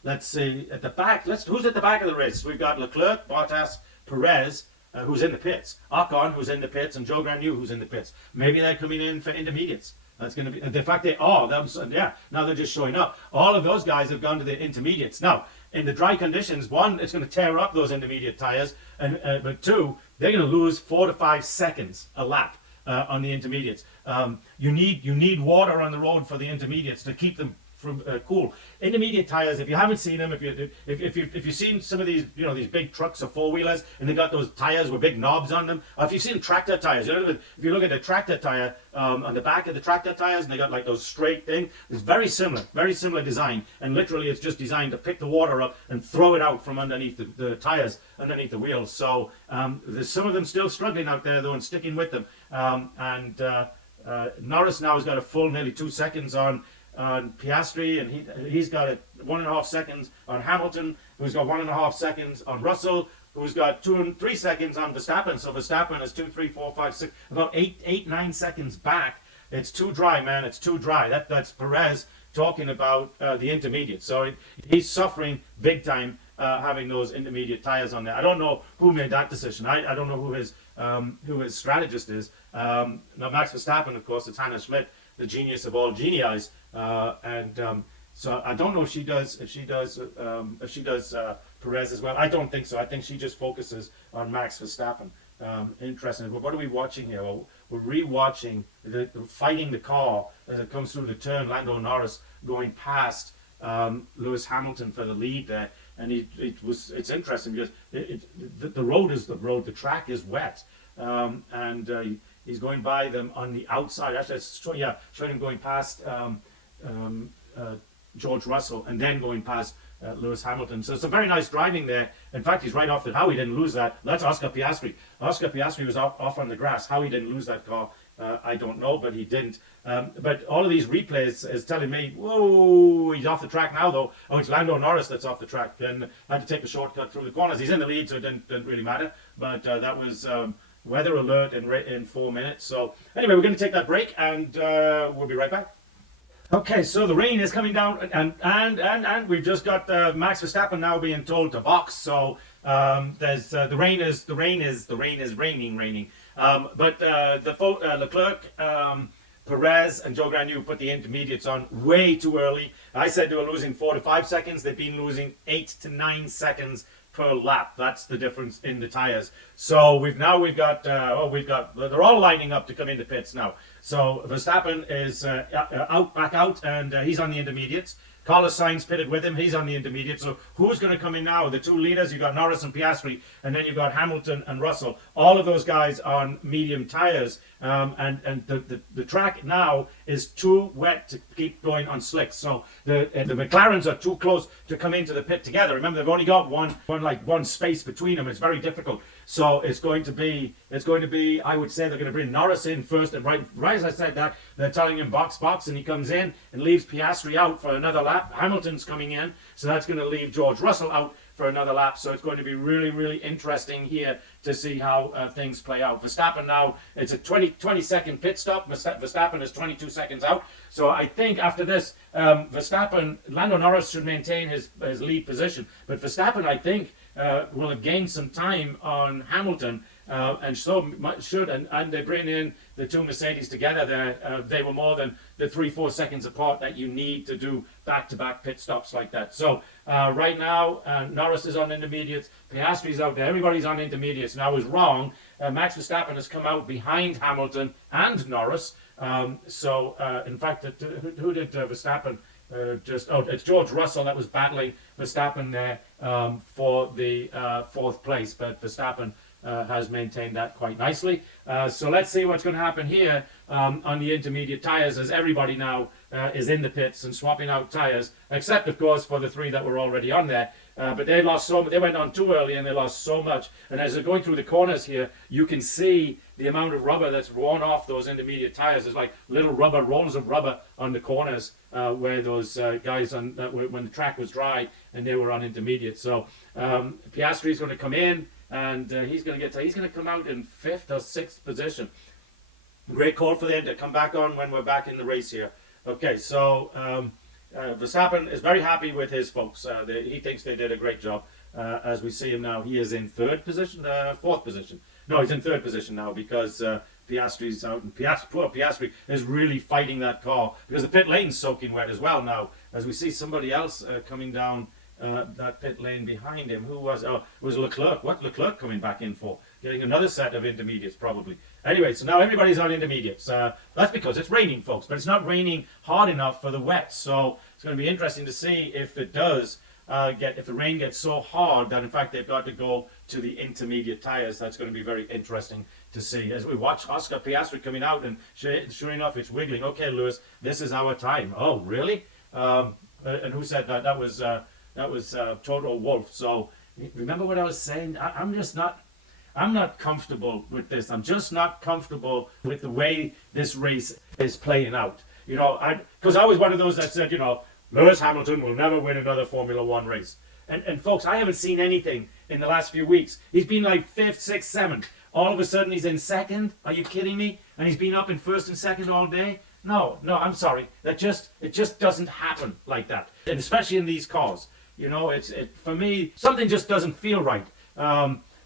let's see at the back. Who's at the back of the race? We've got Leclerc, Bottas, Perez, who's in the pits, Ocon, who's in the pits, and Joe Granu, who's in the pits. Maybe they're coming in for intermediates. That's going to be. In fact, they are. Yeah. Now they're just showing up. All of those guys have gone to the intermediates. Now, in the dry conditions, one, it's going to tear up those intermediate tires, but two, they're going to lose 4 to 5 seconds a lap on the intermediates. You need water on the road for the intermediates to keep them from cool. Intermediate tires, if you haven't seen them, if you've seen some of these, these big trucks or 4-wheelers, and they got those tires with big knobs on them, or if you've seen tractor tires, if you look at a tractor tire on the back of the tractor tires, and they got like those straight things, it's very similar design, and literally it's just designed to pick the water up and throw it out from underneath the tires, underneath the wheels. So there's some of them still struggling out there though, and sticking with them. Norris now has got a full nearly 2 seconds on Piastri, and he's got 1.5 seconds on Hamilton, who's got 1.5 seconds on Russell, who's got 2 and 3 seconds on Verstappen. So Verstappen is 2, 3, 4, 5, 6, about 9 seconds back. It's too dry, man. It's too dry. That's Perez talking about the intermediate. So he's suffering big time having those intermediate tires on there. I don't know who made that decision. I don't know who his strategist is. Now Max Verstappen, of course, it's Hannah Schmidt, the genius of all genii, so I don't know if she does Perez as well. I don't think so. I think she just focuses on Max Verstappen. Interesting. But what are we watching here? Well, we're re-watching fighting the car as it comes through the turn. Lando Norris going past Lewis Hamilton for the lead there, and it's interesting because the road is the road. The track is wet, and he's going by them on the outside. Actually, showing him going past George Russell and then going past Lewis Hamilton. So it's a very nice driving there. In fact, he's right off the. How he didn't lose that? That's Oscar Piastri. Oscar Piastri was off on the grass. How he didn't lose that car, I don't know, but he didn't. But all of these replays is telling me, whoa, he's off the track now though. Oh, it's Lando Norris that's off the track. Then I had to take a shortcut through the corners. He's in the lead, so it didn't really matter. But that was weather alert in 4 minutes. So anyway, we're going to take that break, and we'll be right back. Okay, so the rain is coming down, and we've just got Max Verstappen now being told to box. So there's the rain is raining. But Leclerc, Perez, and Joe Granu put the intermediates on way too early. I said they were losing 4 to 5 seconds. They've been losing 8 to 9 seconds per lap. That's the difference in the tires. So we've got they're all lining up to come into pits now. So Verstappen is back out, and he's on the intermediates. Carlos Sainz pitted with him. He's on the intermediate. So who's going to come in now? The two leaders, you've got Norris and Piastri, and then you've got Hamilton and Russell. All of those guys on medium tires. And the track now is too wet to keep going on slicks. So the McLarens are too close to come into the pit together. Remember, they've only got one space between them. It's very difficult. So it's going to be. I would say they're going to bring Norris in first, and right as I said that, they're telling him box, and he comes in and leaves Piastri out for another lap. Hamilton's coming in, so that's going to leave George Russell out for another lap. So it's going to be really, really interesting here to see how things play out. Verstappen now, it's a 20-second pit stop. Verstappen is 22 seconds out. So I think after this, Lando Norris should maintain his lead position. But Verstappen, I think, will have gained some time on Hamilton. And so should, and they bring in the two Mercedes together there. They were more than the 3-4 seconds apart that you need to do back-to-back pit stops like that. So right now, Norris is on intermediates, Piastri's out there, everybody's on intermediates. And I was wrong. Max Verstappen has come out behind Hamilton and Norris. In fact, who did Verstappen? It's George Russell that was battling Verstappen there for the fourth place, but Verstappen has maintained that quite nicely. So let's see what's going to happen here on the intermediate tires, as everybody now is in the pits and swapping out tires, except of course for the three that were already on there. But they lost so much. They went on too early and they lost so much. And as they're going through the corners here, you can see the amount of rubber that's worn off those intermediate tires. There's like little rubber rolls of rubber on the corners where those guys when the track was dry and they were on intermediate. So Piastri is going to come in. And he's going to come out in 5th or 6th position. Great call for them to come back on when we're back in the race here. Okay, so Verstappen is very happy with his folks. He thinks they did a great job. As we see him now, he is in 4th position. No, he's in 3rd position now because Piastri's out. And poor Piastri is really fighting that car because the pit lane's soaking wet as well now. As we see somebody else coming down that pit lane behind him. Who was? Oh, it was Leclerc. What Leclerc coming back in for? Getting another set of intermediates probably. Anyway, so now everybody's on intermediates. That's because it's raining, folks, but it's not raining hard enough for the wet. So it's going to be interesting to see if it does if the rain gets so hard that in fact they've got to go to the intermediate tires. That's going to be very interesting to see as we watch Oscar Piastri coming out, and sure enough, it's wiggling. Okay, Lewis, this is our time. Oh, really? And who said that? That was Toto Wolff. So remember what I was saying? I'm not comfortable with this. I'm just not comfortable with the way this race is playing out. Because I was one of those that said, Lewis Hamilton will never win another Formula One race. And folks, I haven't seen anything in the last few weeks. He's been like 5th, 6th, 7th. All of a sudden he's in 2nd. Are you kidding me? And he's been up in 1st and 2nd all day. No, I'm sorry. It just doesn't happen like that. And especially in these cars. For me, something just doesn't feel right.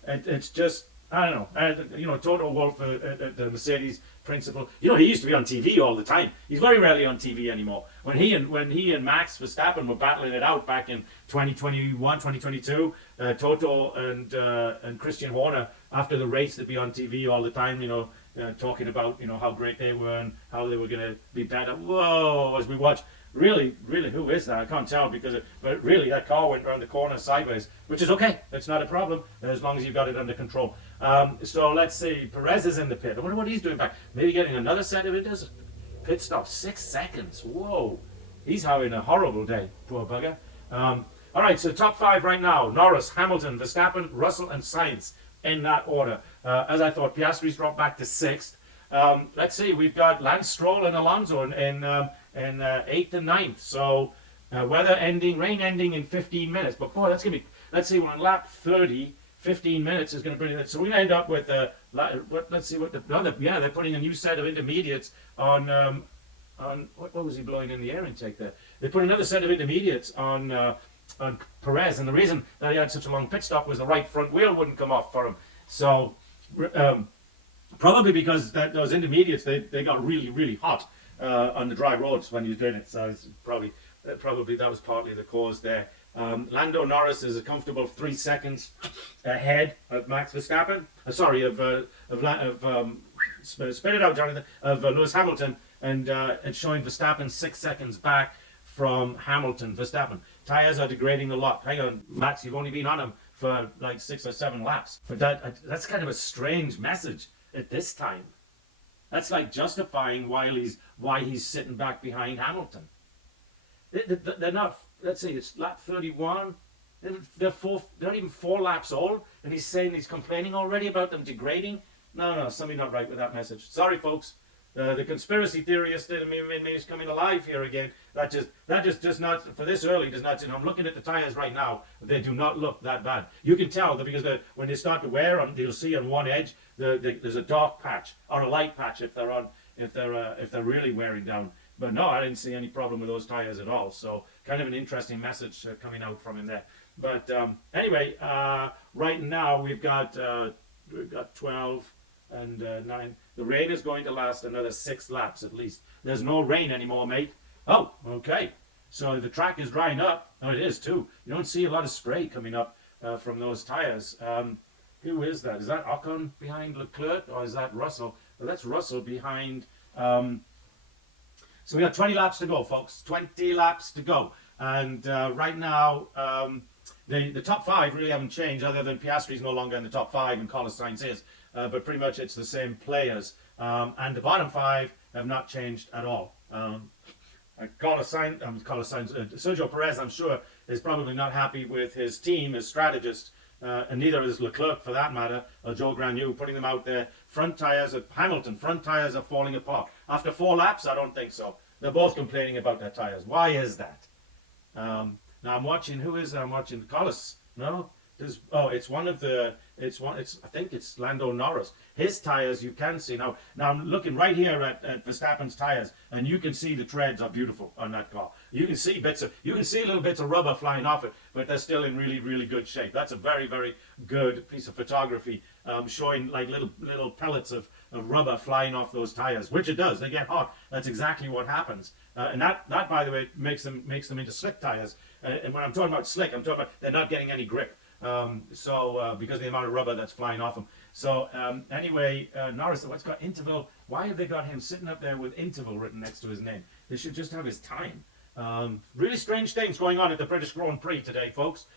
It's just, I don't know. Toto Wolff, the Mercedes principal. He used to be on TV all the time. He's very rarely on TV anymore. When he and Max Verstappen were battling it out back in 2021, 2022, Toto and Christian Horner, after the race, they'd be on TV all the time. Talking about how great they were and how they were going to be better. Whoa! As we watch. Really, who is that? I can't tell but really that car went around the corner sideways, which is okay. It's not a problem as long as you've got it under control. So let's see. Perez is in the pit. I wonder what he's doing back. Maybe getting another set of it. Pit stop 6 seconds. Whoa, he's having a horrible day. Poor bugger. All right, so top 5 right now: Norris, Hamilton, Verstappen, Russell, and Sainz in that order. As I thought, Piastri's dropped back to 6th. Let's see. We've got Lance Stroll and Alonso in 8th and 9th. So rain ending in 15 minutes. But boy, that's going to be, let's see, on lap 30, 15 minutes is going to bring it. So we're going to end up with, let's see what they're putting a new set of intermediates on what was he blowing in the air intake there? They put another set of intermediates on Perez. And the reason that he had such a long pit stop was the right front wheel wouldn't come off for him. So probably because those intermediates, they got really, really hot. On the dry roads when you're doing it, so it's probably that was partly the cause there. Lando Norris is a comfortable 3 seconds ahead of Max Verstappen. Spit it out, Jonathan. Of Lewis Hamilton, and it's showing Verstappen 6 seconds back from Hamilton, Verstappen. Tires are degrading a lot. Hang on, Max, you've only been on them for like 6 or 7 laps. But that's kind of a strange message at this time. That's like justifying why he's sitting back behind Hamilton. They're not. Let's say it's lap 31. They're not even 4 laps old, and he's complaining already about them degrading. No, something not right with that message. Sorry, folks. The conspiracy theorist in me is coming alive here again. That just does not, for this early, does not. I'm looking at the tires right now. They do not look that bad. You can tell that because when they start to wear on, you'll see on one edge there's a dark patch or a light patch if they're really wearing down. But no, I didn't see any problem with those tires at all. So kind of an interesting message coming out from him there. But anyway, right now we've got 12 and 9. The rain is going to last another 6 laps at least. There's no rain anymore, mate. Oh, okay. So the track is drying up. Oh, it is too. You don't see a lot of spray coming up from those tires. Who is that? Is that Ocon behind Leclerc or is that Russell? Well, that's Russell behind. So we got 20 laps to go, folks. 20 laps to go. And right now, the top 5 really haven't changed, other than Piastri's no longer in the top 5 and Carlos Sainz is. But pretty much it's the same players. And the bottom 5 have not changed at all. Sergio Perez, I'm sure, is probably not happy with his team, his strategist, and neither is Leclerc for that matter, or Joe Granu, putting them out there. Front tires at Hamilton, front tires are falling apart. After 4 laps, I don't think so. They're both complaining about their tires. Why is that? Now I'm watching, I'm watching Carlos. No? I think it's Lando Norris. His tires you can see now. I'm looking right here at Verstappen's tires, and you can see the treads are beautiful on that car. You can see little bits of rubber flying off it, but they're still in really, really good shape. That's a very, very good piece of photography, showing like little pellets of rubber flying off those tires, which it does. They get hot. That's exactly what happens, and that by the way makes them into slick tires. And when I'm talking about slick, I'm talking about they're not getting any grip. Because of the amount of rubber that's flying off him. So anyway, Norris, what's got interval? Why have they got him sitting up there with interval written next to his name? They should just have his time. Really strange things going on at the British Grand Prix today, folks.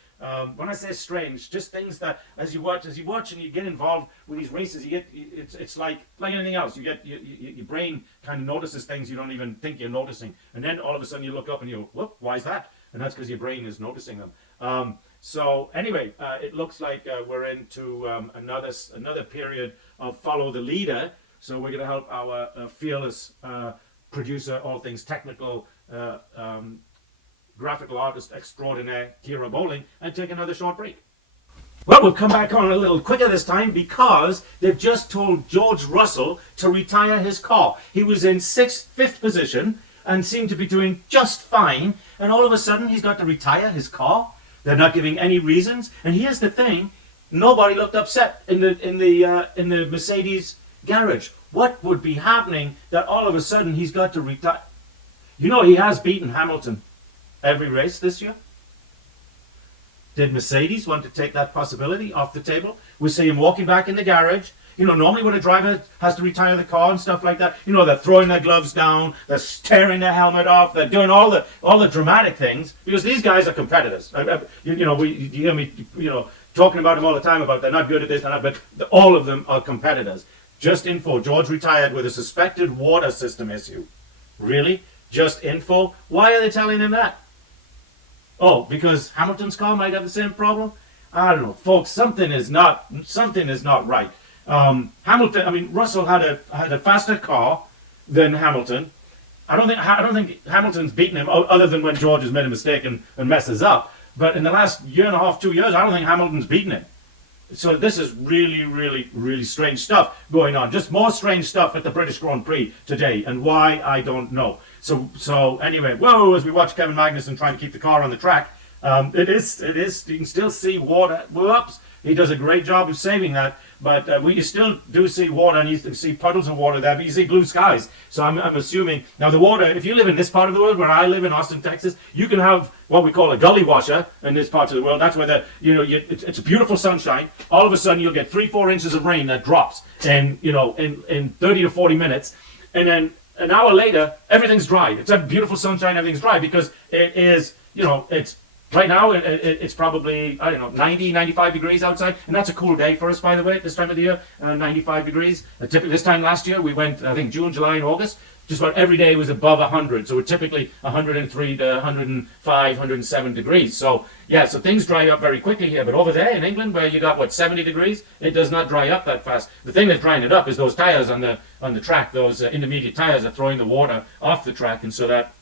When I say strange, just things that as you watch and you get involved with these races, it's like anything else. Your brain kind of notices things you don't even think you're noticing, and then all of a sudden you look up and you go, whoop, why is that? And that's because your brain is noticing them. So anyway, it looks like we're into another period of follow the leader. So we're going to help our fearless producer, all things technical, graphical artist extraordinaire, Kira Bowling, and take another short break. Well, we'll come back on a little quicker this time because they've just told George Russell to retire his car. He was in 5th position and seemed to be doing just fine, and all of a sudden he's got to retire his car. They're not giving any reasons. And here's the thing: nobody looked upset in the Mercedes garage. What would be happening that all of a sudden he's got to retire? You know, he has beaten Hamilton every race this year. Did Mercedes want to take that possibility off the table? We see him walking back in the garage. You know, normally when a driver has to retire the car and stuff like that, you know, they're throwing their gloves down, they're tearing their helmet off, they're doing all the dramatic things, because these guys are competitors. You hear me, talking about them all the time about they're not good at this, but all of them are competitors. Just info, George retired with a suspected water system issue. Really? Just info? Why are they telling him that? Oh, because Hamilton's car might have the same problem? I don't know, folks. Something is not right. Russell had a faster car than Hamilton. I don't think Hamilton's beaten him other than when George has made a mistake and messes up. But in the last year and a half, 2 years, I don't think Hamilton's beaten him. So this is really, really, really strange stuff going on. Just more strange stuff at the British Grand Prix today, and why I don't know. So anyway, as we watch Kevin Magnussen trying to keep the car on the track, it is. You can still see water. Whoops! He does a great job of saving that. But you still do see water, and you see puddles of water there, but you see blue skies. So I'm assuming, now the water, if you live in this part of the world, where I live in Austin, Texas, you can have what we call a gully washer in this part of the world. That's where it's a beautiful sunshine. All of a sudden, you'll get 3-4 inches of rain that drops in 30 to 40 minutes. And then an hour later, everything's dry. It's a beautiful sunshine, everything's dry because it is, it's right now, it's probably, I don't know, 90, 95 degrees outside. And that's a cool day for us, by the way, at this time of the year, 95 degrees. Typically, this time last year, we went, I think, June, July, and August. Just about every day was above 100. So we're typically 103 to 105, 107 degrees. So, yeah, so things dry up very quickly here. But over there in England, where you got, 70 degrees, it does not dry up that fast. The thing that's drying it up is those tires on the track. Those intermediate tires are throwing the water off the track. And so that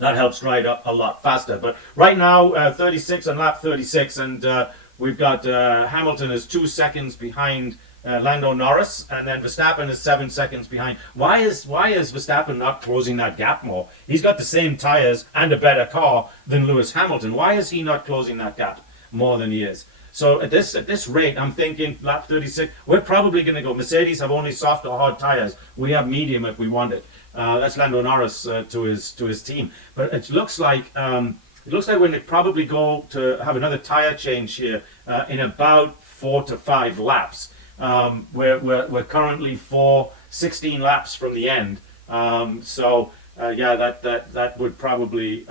helps dry it up a lot faster. But right now, 36 on lap 36, and we've got Hamilton is 2 seconds behind Lando Norris, and then Verstappen is 7 seconds behind. Why is Verstappen not closing that gap more? He's got the same tires and a better car than Lewis Hamilton. Why is he not closing that gap more than he is? So at this rate, I'm thinking lap 36, we're probably going to go. Mercedes have only soft or hard tires. We have medium if we want it. That's Lando Norris to his team. But it looks like we're going to probably go to have another tire change here in about 4 to 5 laps. We're currently 16 laps from the end. That would probably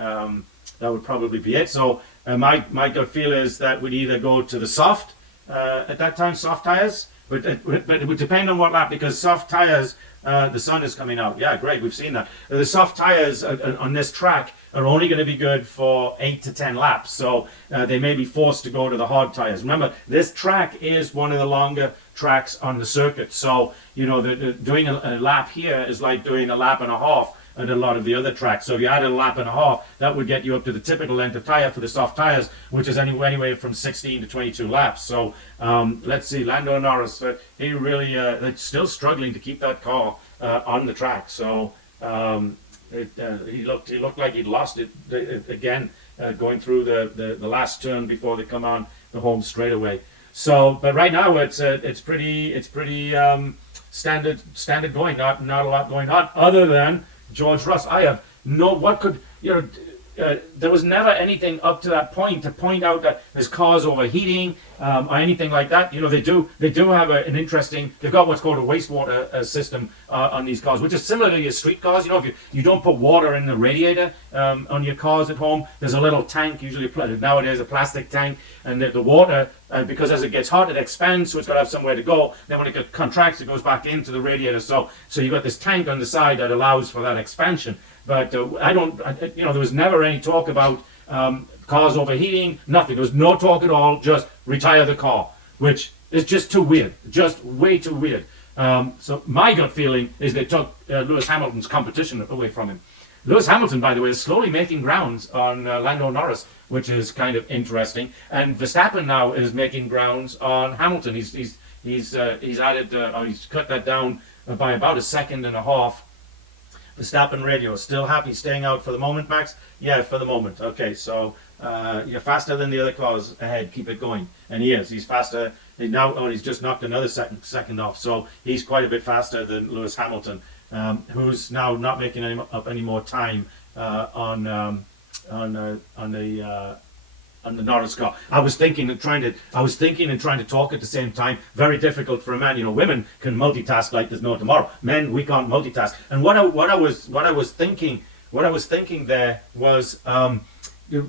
be it. So my gut feel is that we'd either go to the soft at that time, soft tires, but it would depend on what lap, because soft tires, the sun is coming out. Yeah, great, we've seen that. The soft tires on this track are only going to be good for 8 to 10 laps, so they may be forced to go to the hard tires. Remember, this track is one of the longer tracks on the circuit, so doing a lap here is like doing a lap and a half at a lot of the other tracks. So if you add a lap and a half, that would get you up to the typical length of tire for the soft tires, which is anyway from 16 to 22 laps. So let's see, Lando Norris, he really they're still struggling to keep that car on the track. So he looked like he'd lost it again going through the last turn before they come on the home straightaway. So, but right now it's pretty standard going. Not a lot going on other than George Russell. I have there was never anything up to that point to point out that his car's overheating or anything like that. They do have an interesting. They've got what's called a wastewater system on these cars, which is similar to your street cars. If you don't put water in the radiator on your cars at home, there's a little tank, usually nowadays a plastic tank, and the water. Because as it gets hot, it expands, so it's got to have somewhere to go. Then when it contracts, it goes back into the radiator. So you've got this tank on the side that allows for that expansion. But there was never any talk about cars overheating, nothing. There was no talk at all, just retire the car, which is just too weird, just way too weird. So my gut feeling is they took Lewis Hamilton's competition away from him. Lewis Hamilton, by the way, is slowly making grounds on Lando Norris, which is kind of interesting. And Verstappen now is making grounds on Hamilton. He's cut that down by about a second and a half. Verstappen radio, still happy staying out for the moment, Max? Yeah, for the moment. Okay, so you're faster than the other cars ahead. Keep it going. And he is. He's faster. He's just knocked another second off. So he's quite a bit faster than Lewis Hamilton, who's now not making up any more time on the Norris car. I was thinking and trying to talk at the same time. Very difficult for a man. Women can multitask like there's no tomorrow. Men, we can't multitask. And what I was thinking there was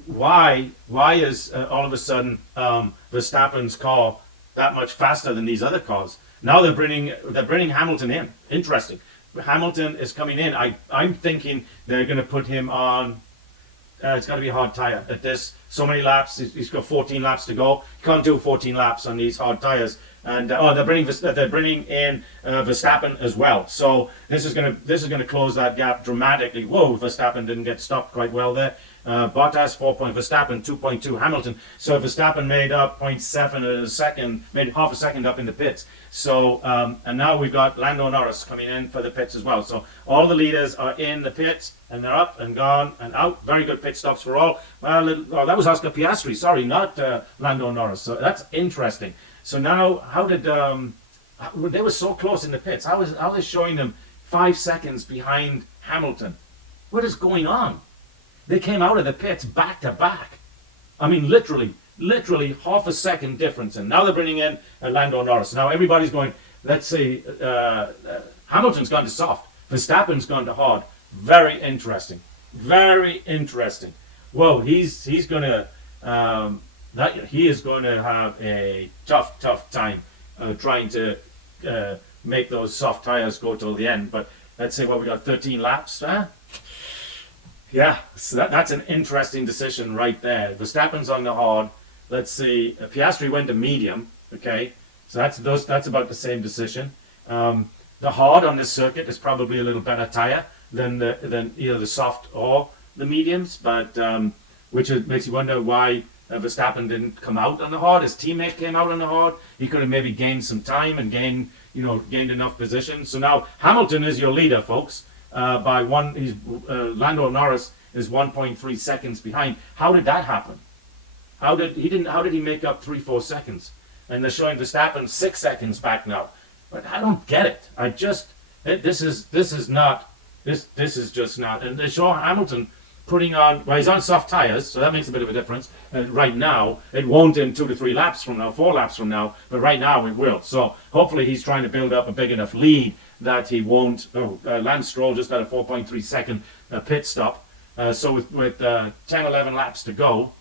why is all of a sudden Verstappen's car that much faster than these other cars? Now they're bringing Hamilton in. Interesting. Hamilton is coming in. I'm thinking they're going to put him on. It's got to be a hard tire at this. So many laps. He's got 14 laps to go. Can't do 14 laps on these hard tires. And they're bringing in Verstappen as well. So this is gonna close that gap dramatically. Whoa, Verstappen didn't get stopped quite well there. Bottas 4 point, Verstappen 2.2, Hamilton. So Verstappen made up 0.7 a second, made half a second up in the pits. So and now we've got Lando Norris coming in for the pits as well. So all the leaders are in the pits and they're up and gone and out. Very good pit stops for all. Well, that was Oscar Piastri. Sorry, not Lando Norris. So that's interesting. So now, how did they were so close in the pits? How is showing them 5 seconds behind Hamilton? What is going on? They came out of the pits back to back. I mean, literally half a second difference. And now they're bringing in Lando Norris. Now everybody's going, let's see, Hamilton's gone to soft. Verstappen's gone to hard. Very interesting. Very interesting. Whoa, he's gonna he is going to have a tough time trying to make those soft tires go till the end. But let's say, well, we got 13 laps, huh? Yeah, so that's an interesting decision right there. Verstappen's on the hard. Let's see, Piastri went to medium. Okay, so that's about the same decision. The hard on this circuit is probably a little better tire than either the soft or the mediums, but which makes you wonder why Verstappen didn't come out on the hard. His teammate came out on the hard. He could have maybe gained some time and gained enough position. So now Hamilton is your leader, folks. By one, Lando Norris is 1.3 seconds behind. How did that happen? How did he make up 3-4 seconds? And they're showing Verstappen 6 seconds back now. But I don't get it. This is just not. And they show Hamilton putting on, well, he's on soft tires, so that makes a bit of a difference. Right now, it won't in 2 to 3 laps from now, 4 laps from now, but right now it will. So hopefully he's trying to build up a big enough lead that he won't. Lance Stroll just had a 4.3 second pit stop. So with 10, 11 laps to go,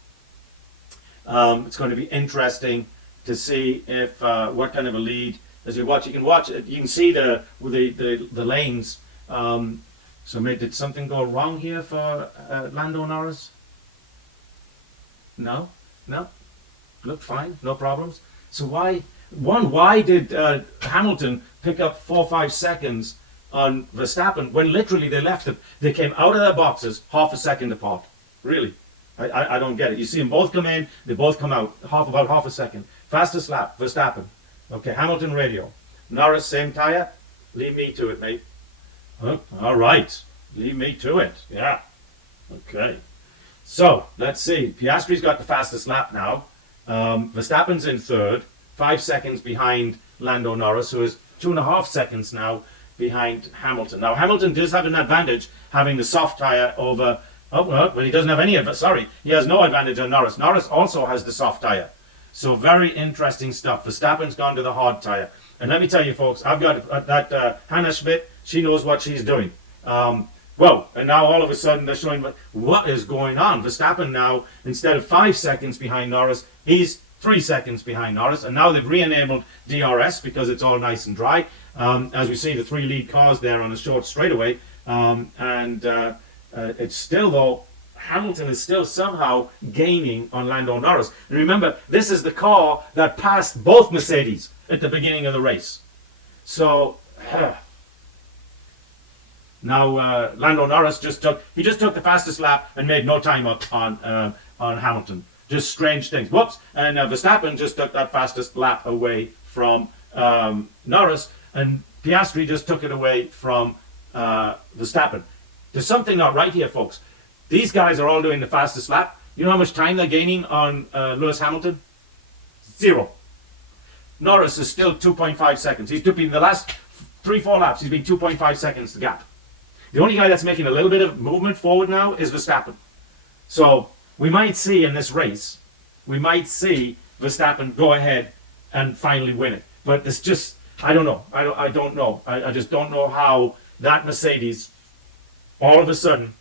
it's going to be interesting to see if what kind of a lead. As you watch, you can see the lanes. So did something go wrong here for Lando Norris? No, looked fine, no problems. So why did Hamilton pick up 4 or 5 seconds on Verstappen when literally they came out of their boxes half a second apart? Really, I don't get it. You see them both come in, they both come out about half a second. Fastest lap, Verstappen. Okay, Hamilton radio. Norris, same tire. Leave me to it, mate. Huh? All right, leave me to it. Yeah. Okay. So let's see. Piastri's got the fastest lap now. Verstappen's in third, 5 seconds behind Lando Norris, who is 2.5 seconds now behind Hamilton. Now Hamilton does have an advantage having the soft tire over. Oh well, he doesn't have any of it. Sorry, he has no advantage on Norris. Norris also has the soft tire. So very interesting stuff. Verstappen's gone to the hard tire. And let me tell you, folks, I've got that Hannah Schmidt. She knows what she's doing. Well, and now all of a sudden they're showing what is going on. Verstappen now, instead of 5 seconds behind Norris, he's 3 seconds behind Norris. And now they've re-enabled DRS because it's all nice and dry. As we see the 3 lead cars there on the short straightaway. It's still, though, Hamilton is still somehow gaining on Lando Norris. And remember, this is the car that passed both Mercedes at the beginning of the race. So now Lando Norris just took the fastest lap and made no time up on Hamilton. Just strange things. Whoops! And Verstappen just took that fastest lap away from Norris, and Piastri just took it away from Verstappen. There's something not right here, folks. These guys are all doing the fastest lap. You know how much time they're gaining on Lewis Hamilton? 0. Norris is still 2.5 seconds. He's been the last 3-4 laps. He's been 2.5 seconds the gap. The only guy that's making a little bit of movement forward now is Verstappen. So we might see in this race, Verstappen go ahead and finally win it. But it's just, I don't know. I don't know. I just don't know how that Mercedes, all of a sudden,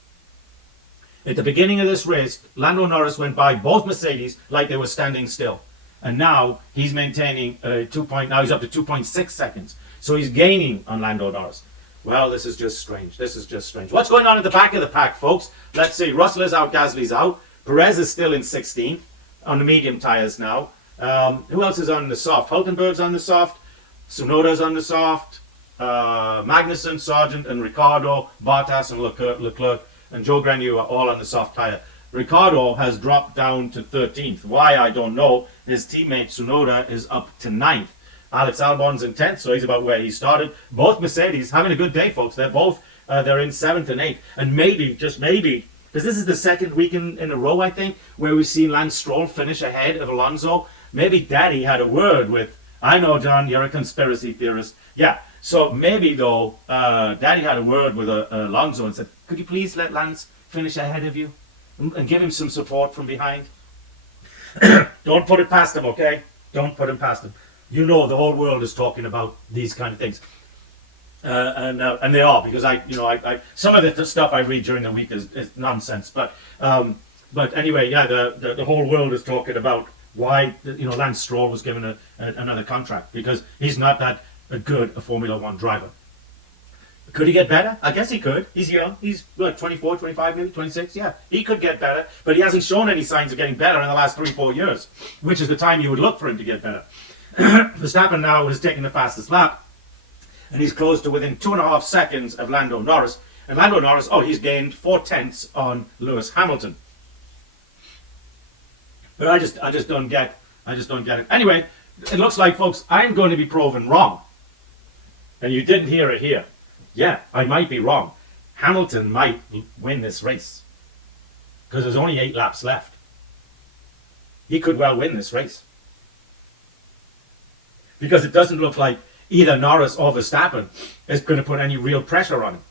at the beginning of this race, Lando Norris went by both Mercedes like they were standing still. And now he's maintaining now he's up to 2.6 seconds. So he's gaining on Lando Norris. Well, this is just strange. What's going on at the back of the pack, folks? Let's see. Russell is out, Gasly's out. Perez is still in 16th on the medium tires now. Who else is on the soft? Hulkenberg's on the soft. Tsunoda's on the soft. Magnussen, Sargent, and Ricciardo, Bottas, and Leclerc, and Joe Grenu are all on the soft tire. Ricciardo has dropped down to 13th. Why, I don't know. His teammate Tsunoda is up to 9th. Alex Albon's in 10th, so he's about where he started. Both Mercedes having a good day, folks. They're both they're in 7th and 8th. And maybe, just maybe, because this is the second weekend in a row, I think, where we've seen Lance Stroll finish ahead of Alonso. Maybe Daddy had a word with, I know, John, you're a conspiracy theorist. Yeah, so maybe, though, Daddy had a word with Alonso and said, could you please let Lance finish ahead of you? And give him some support from behind. Don't put it past him, okay? Don't put him past him. You know the whole world is talking about these kind of things. And they are, because I some of the stuff I read during the week is nonsense. But anyway, yeah, the whole world is talking about why Lance Stroll was given another contract, because he's not that good a Formula One driver. Could he get better? I guess he could. He's young. He's what, 24, 25, maybe 26. Yeah, he could get better, but he hasn't shown any signs of getting better in the last 3-4 years, which is the time you would look for him to get better. Verstappen now has taken the fastest lap, and he's close to within 2.5 seconds of Lando Norris. And Lando Norris, he's gained 4/10 on Lewis Hamilton. But I just don't get it. Anyway, it looks like, folks, I'm going to be proven wrong. And you didn't hear it here. Yeah, I might be wrong. Hamilton might win this race, because there's only 8 laps left. He could well win this race, because it doesn't look like either Norris or Verstappen is going to put any real pressure on him.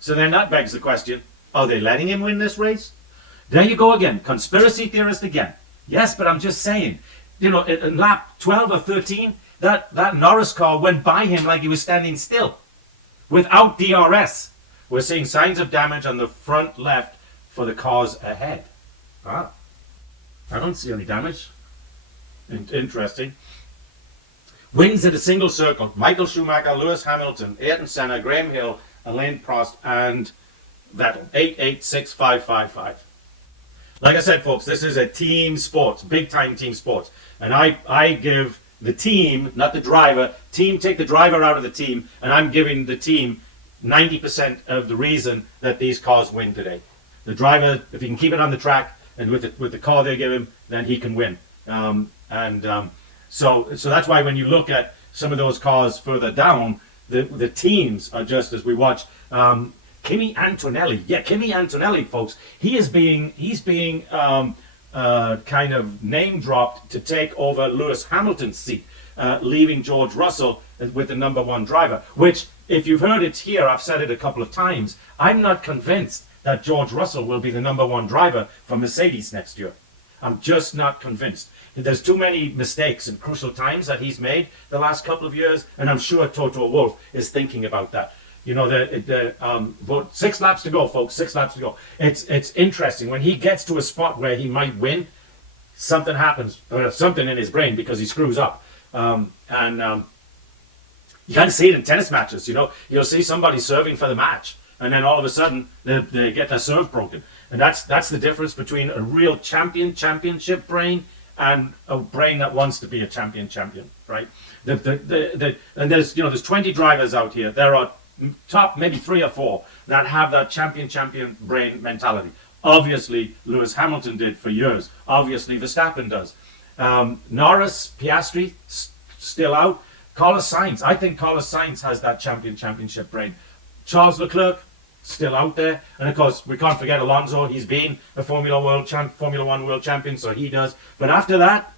So then that begs the question, are they letting him win this race? There you go again, conspiracy theorist again. Yes, but I'm just saying, in lap 12 or 13, that Norris car went by him like he was standing still, without DRS. We're seeing signs of damage on the front left for the cars ahead. I don't see any damage. Interesting. Wins at a single circle: Michael Schumacher, Lewis Hamilton, Ayrton Senna, Graham Hill, Alain Prost, and Vettel. 8-8-6-5-5-5. Like I said, folks, this is a team sport, big time team sport. And I give the team, not the driver, take the driver out of the team, and I'm giving the team 90% of the reason that these cars win today. The driver, if he can keep it on the track and with the car they give him, then he can win. So that's why when you look at some of those cars further down, the teams are just, as we watch, Kimi Antonelli. Yeah, Kimi Antonelli, folks. He's being kind of name dropped to take over Lewis Hamilton's seat, leaving George Russell with the number 1 driver. Which, if you've heard it here, I've said it a couple of times. I'm not convinced that George Russell will be the number 1 driver for Mercedes next year. I'm just not convinced. There's too many mistakes and crucial times that he's made the last couple of years, and I'm sure Toto Wolff is thinking about that. About 6 laps to go, folks. 6 laps to go. It's interesting when he gets to a spot where he might win. Something happens, something in his brain, because he screws up. You kind of see it in tennis matches. You'll see somebody serving for the match, and then all of a sudden they get their serve broken. And that's the difference between a real championship brain and a brain that wants to be a champion, right? And there's 20 drivers out here. There are top maybe 3 or 4 that have that champion brain mentality. Obviously, Lewis Hamilton did for years. Obviously, Verstappen does. Norris, Piastri, still out. Carlos Sainz. I think Carlos Sainz has that championship brain. Charles Leclerc, still out there. And of course, we can't forget Alonso. He's been a Formula One world champion, so he does. But after that,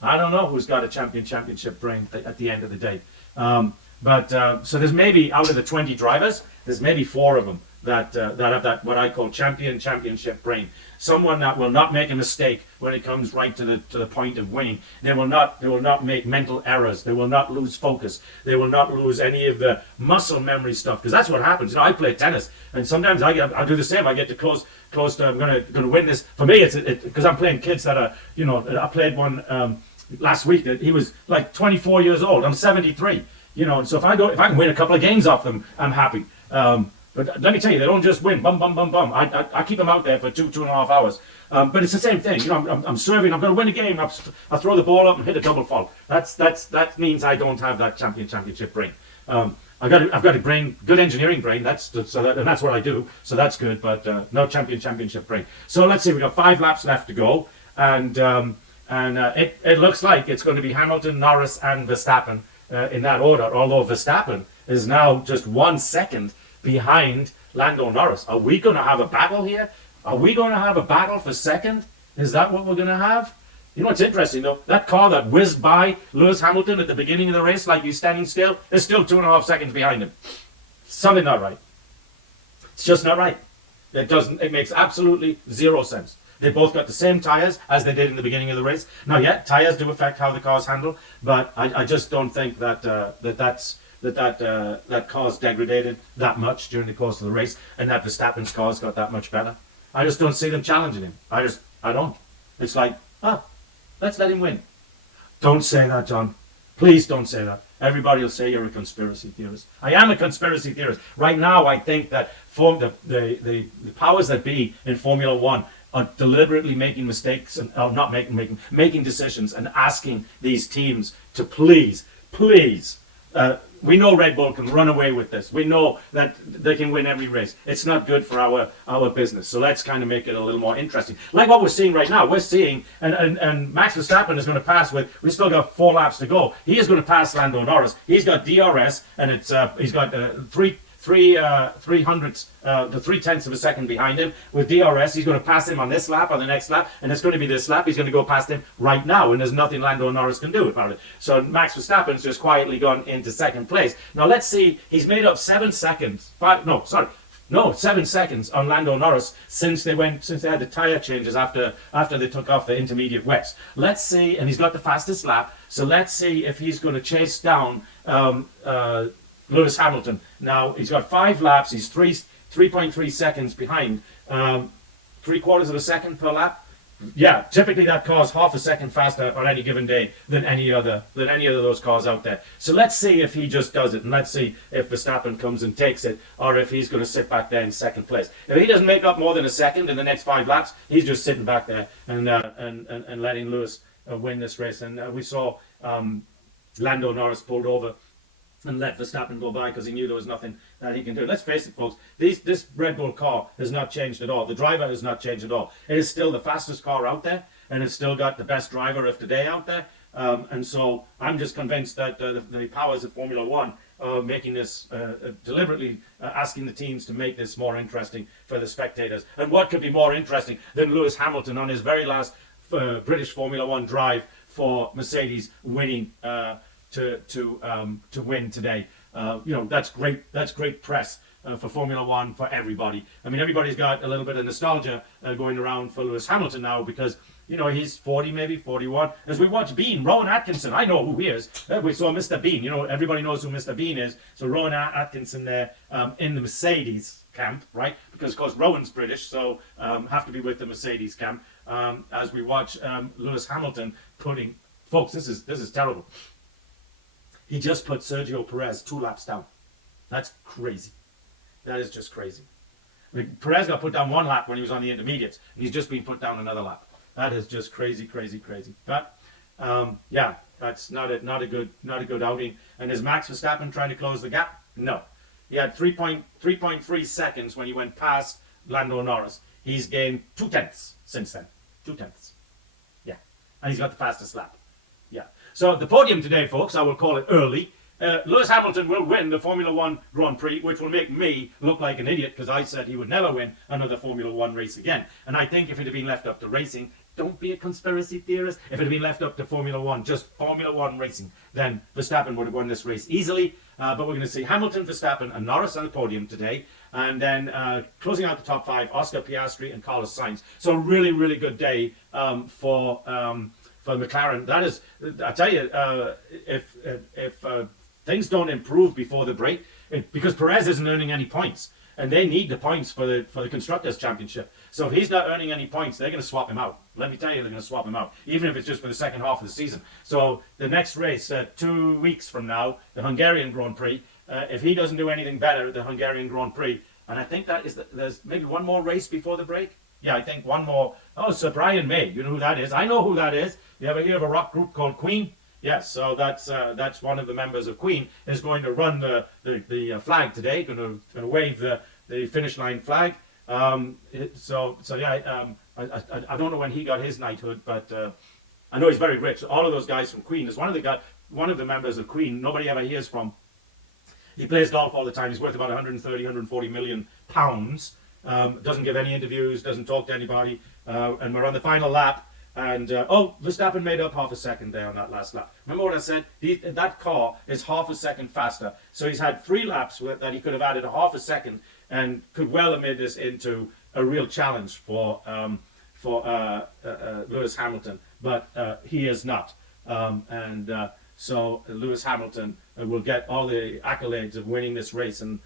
I don't know who's got a championship brain at the end of the day. So there's maybe, out of the 20 drivers, there's maybe 4 of them that have that, what I call championship brain. Someone that will not make a mistake when it comes right to the point of winning. They will not make mental errors. They will not lose focus. They will not lose any of the muscle memory stuff, because that's what happens. I play tennis, and sometimes I do the same. I get to close to I'm gonna win this. For me, it's because I'm playing kids that are I played one last week that he was like 24 years old. I'm 73. So if I can win a couple of games off them, I'm happy. But let me tell you, they don't just win, bum, bum, bum, bum. I keep them out there for 2.5 hours. But it's the same thing. I'm serving, I'm going to win a game. I throw the ball up and hit a double fault. That means I don't have that championship brain. I've got a brain, good engineering brain. That's what I do. So that's good, but no championship brain. So let's see, we've got 5 laps left to go. And it looks like it's going to be Hamilton, Norris, and Verstappen in that order. Although Verstappen is now just 1 second behind Lando Norris. Are we going to have a battle here? Are we going to have a battle for second? Is that what we're going to have? What's interesting though? That car that whizzed by Lewis Hamilton at the beginning of the race, like he's standing still, is still 2.5 seconds behind him. Something not right. It's just not right. It makes absolutely 0 sense. They both got the same tires as they did in the beginning of the race. Now, yeah, tires do affect how the cars handle, but I just don't think that that car's degraded that much during the course of the race, and that Verstappen's car's got that much better. I just don't see them challenging him. I don't. It's like, let's let him win. Don't say that, John. Please don't say that. Everybody will say you're a conspiracy theorist. I am a conspiracy theorist. Right now, I think that the powers that be in Formula One are deliberately making mistakes and not making decisions and asking these teams to please. We know Red Bull can run away with this. We know that they can win every race. It's not good for our business. So let's kind of make it a little more interesting. Like what we're seeing right now. We're seeing, and Max Verstappen is going to pass we still got 4 laps to go. He is going to pass Lando Norris. He's got DRS, and he's got three hundredths, the 3/10 of a second behind him with DRS. He's going to pass him on this lap, on the next lap, and it's going to be this lap. He's going to go past him right now, and there's nothing Lando Norris can do about it. So Max Verstappen's just quietly gone into second place. Now let's see. He's made up 7 seconds. 7 seconds on Lando Norris since they had the tire changes after they took off the intermediate wets. Let's see, and he's got the fastest lap. So let's see if he's going to chase down Lewis Hamilton. Now he's got 5 laps. He's 3.3 seconds behind. 3/4 of a second per lap. Yeah, typically that car's half a second faster on any given day than any other of those cars out there. So let's see if he just does it, and let's see if Verstappen comes and takes it, or if he's going to sit back there in second place. If he doesn't make up more than a second in the next 5 laps, he's just sitting back there and letting Lewis win this race. And we saw Lando Norris pulled over and let Verstappen go by because he knew there was nothing that he can do. Let's face it, folks, this Red Bull car has not changed at all. The driver has not changed at all. It is still the fastest car out there, and it's still got the best driver of today out there. And so I'm just convinced that the powers of Formula One are making this, deliberately asking the teams to make this more interesting for the spectators. And what could be more interesting than Lewis Hamilton on his very last British Formula One drive for Mercedes winning to win today. That's great. That's great press for Formula One, for everybody. I mean, everybody's got a little bit of nostalgia going around for Lewis Hamilton now because he's 40, maybe 41. As we watch Bean, Rowan Atkinson, I know who he is. We saw Mr. Bean. Everybody knows who Mr. Bean is. So Rowan Atkinson there in the Mercedes camp, right? Because of course Rowan's British, so have to be with the Mercedes camp. As we watch Lewis Hamilton putting, folks, this is terrible. He just put Sergio Perez 2 laps down. That's crazy. That is just crazy. I mean, Perez got put down 1 lap when he was on the intermediates, and he's just been put down another lap. That is just crazy. But that's not a good outing. And is Max Verstappen trying to close the gap? No. He had 3.3 seconds when he went past Lando Norris. He's gained 2/10 since then. 2/10. Yeah, and he's got the fastest lap. Yeah. So the podium today, folks, I will call it early. Lewis Hamilton will win the Formula One Grand Prix, which will make me look like an idiot because I said he would never win another Formula One race again. And I think if it had been left up to racing, don't be a conspiracy theorist, if it had been left up to Formula One, just Formula One racing, then Verstappen would have won this race easily. But we're going to see Hamilton, Verstappen and Norris on the podium today. And then closing out the top 5, Oscar Piastri and Carlos Sainz. So really, really good day for McLaren. That is, I tell you, if things don't improve before the break, because Perez isn't earning any points, and they need the points for the Constructors' Championship. So if he's not earning any points, they're going to swap him out. Let me tell you, they're going to swap him out, even if it's just for the second half of the season. So the next race, 2 weeks from now, the Hungarian Grand Prix, if he doesn't do anything better, the Hungarian Grand Prix, and I think there's maybe one more race before the break. Yeah, I think one more. Oh, Sir Brian May. You know who that is? I know who that is. You ever hear of a rock group called Queen? Yes, so that's one of the members of Queen is going to run the flag today, going to wave the finish line flag. I don't know when he got his knighthood, but I know he's very rich. All of those guys from Queen is one of the members of Queen. Nobody ever hears from. He plays golf all the time. He's worth about 130, 140 million pounds. Doesn't give any interviews, doesn't talk to anybody, and we're on the final lap. And Verstappen made up half a second there on that last lap. Remember what I said? That car is half a second faster. So he's had 3 laps that he could have added a half a second and could well have made this into a real challenge for Lewis Hamilton. But he is not. So Lewis Hamilton will get all the accolades of winning this race. And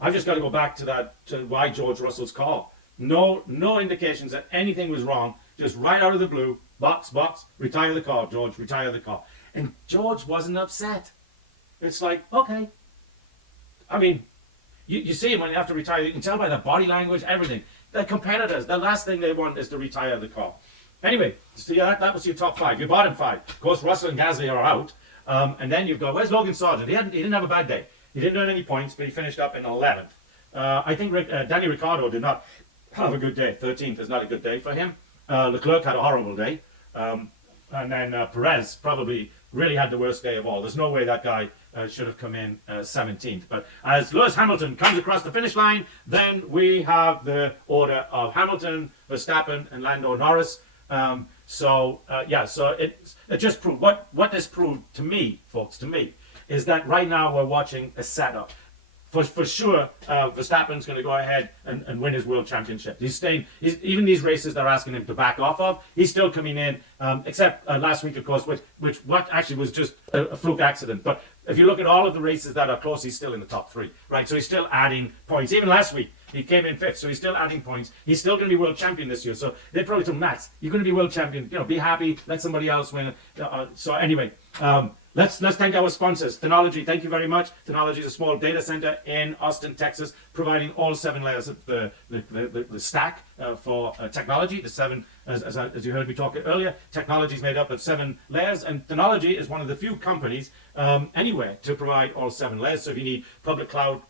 I've just got to go back to that, to why George Russell's call. No indications that anything was wrong. Just right out of the blue, box, retire the car, George, retire the car. And George wasn't upset. It's like, okay. I mean, you see him when you have to retire. You can tell by the body language, everything. The competitors, the last thing they want is to retire the car. Anyway, so yeah, that was your top 5, your bottom 5. Of course, Russell and Gasly are out. And then you've got, where's Logan Sargent? He didn't have a bad day. He didn't earn any points, but he finished up in 11th. I think Danny Ricciardo did not have a good day. 13th is not a good day for him. Leclerc had a horrible day. And then Perez probably really had the worst day of all. There's no way that guy should have come in 17th. But as Lewis Hamilton comes across the finish line, then we have the order of Hamilton, Verstappen, and Lando Norris. So it just proved, what this proved to me, folks, is that right now we're watching a setup. For sure, Verstappen's going to go ahead and win his world championship. He's staying. Even these races they're asking him to back off of, he's still coming in. Except last week, of course, which actually was just a fluke accident. But if you look at all of the races that are close, he's still in the top 3, right? So he's still adding points. Even last week, he came in 5th, so he's still adding points. He's still going to be world champion this year. So they probably told Max, you're going to be world champion. Be happy. Let somebody else win. So anyway. Let's thank our sponsors. Thenology, thank you very much. Thenology is a small data center in Austin, Texas, providing all 7 layers of the stack for technology. The 7, as you heard me talk earlier, technology is made up of 7 layers, and Thenology is one of the few companies anywhere to provide all 7 layers. So if you need public cloud,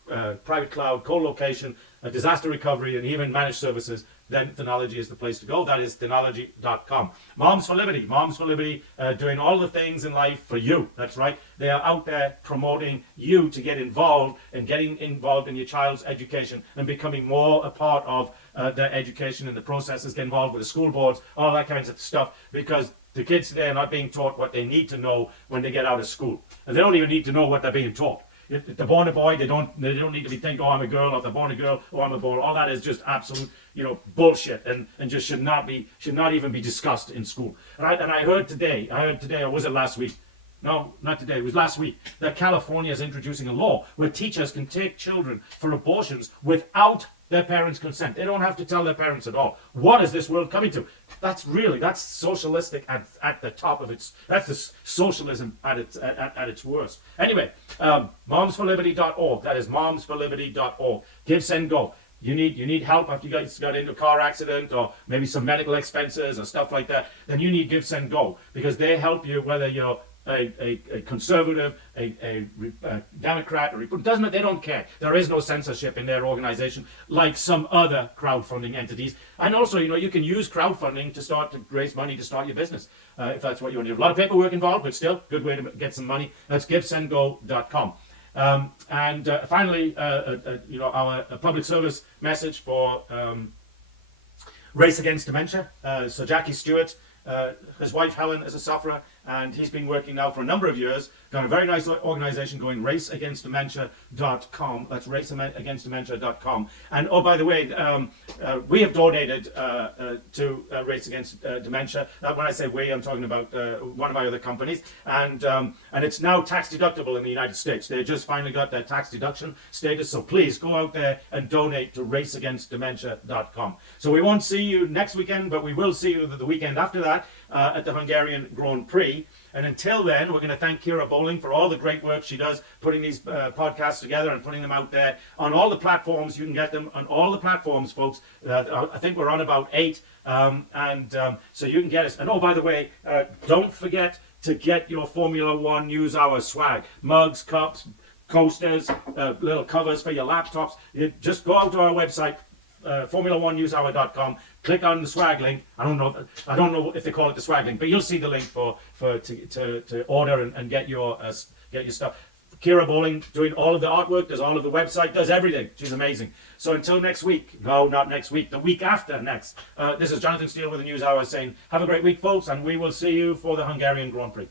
private cloud, co-location, disaster recovery, and even managed services, then Thenology is the place to go. That is thenology.com. Moms for Liberty. Moms for Liberty doing all the things in life for you. That's right. They are out there promoting you to get involved and getting involved in your child's education and becoming more a part of their education and the processes, get involved with the school boards, all that kinds of stuff, because the kids today are not being taught what they need to know when they get out of school. And they don't even need to know what they're being taught. If they're born a boy, they don't need to be thinking, oh, I'm a girl, or if they're born a girl, oh, I'm a boy. All that is just absolute, bullshit, and just should not even be discussed in school. And I heard today, or was it last week? No, not today, it was last week, that California is introducing a law where teachers can take children for abortions without their parents' consent. They don't have to tell their parents at all. What is this world coming to? That's socialistic at the top of its, that's the socialism at its worst. Anyway, momsforliberty.org, that is momsforliberty.org. Give, send, go. You need help after you guys got into a car accident or maybe some medical expenses or stuff like that, then you need Give, Send, Go, because they help you whether you're a conservative, a Democrat, they don't care. There is no censorship in their organization like some other crowdfunding entities. And also, you can use crowdfunding to raise money to start your business, if that's what you want to do. A lot of paperwork involved, but still, good way to get some money. That's givesendgo.com. And finally, our public service message for Race Against Dementia. So Jackie Stewart, his wife Helen is a sufferer, and he's been working now for a number of years. Got a very nice organization going, raceagainstdementia.com. That's raceagainstdementia.com. And oh, by the way, we have donated to Race Against Dementia. When I say we, I'm talking about one of my other companies. And it's now tax deductible in the United States. They just finally got their tax deduction status. So please go out there and donate to raceagainstdementia.com. So we won't see you next weekend, but we will see you the weekend after that at the Hungarian Grand Prix. And until then, we're going to thank Kira Bowling for all the great work she does putting these podcasts together and putting them out there on all the platforms. You can get them on all the platforms, folks. I think we're on about 8. So you can get us. And oh, by the way, don't forget to get your Formula One News Hour swag. Mugs, cups, coasters, little covers for your laptops. Just go out to our website, Formula1newshour.com. Click on the swag link. I don't know if they call it the swag link, but you'll see the link to order and get your stuff. Kira Bowling doing all of the artwork, does all of the website, does everything. She's amazing. So until next week, no, not next week, the week after next. This is Jonathan Steele with the News Hour saying, have a great week, folks, and we will see you for the Hungarian Grand Prix.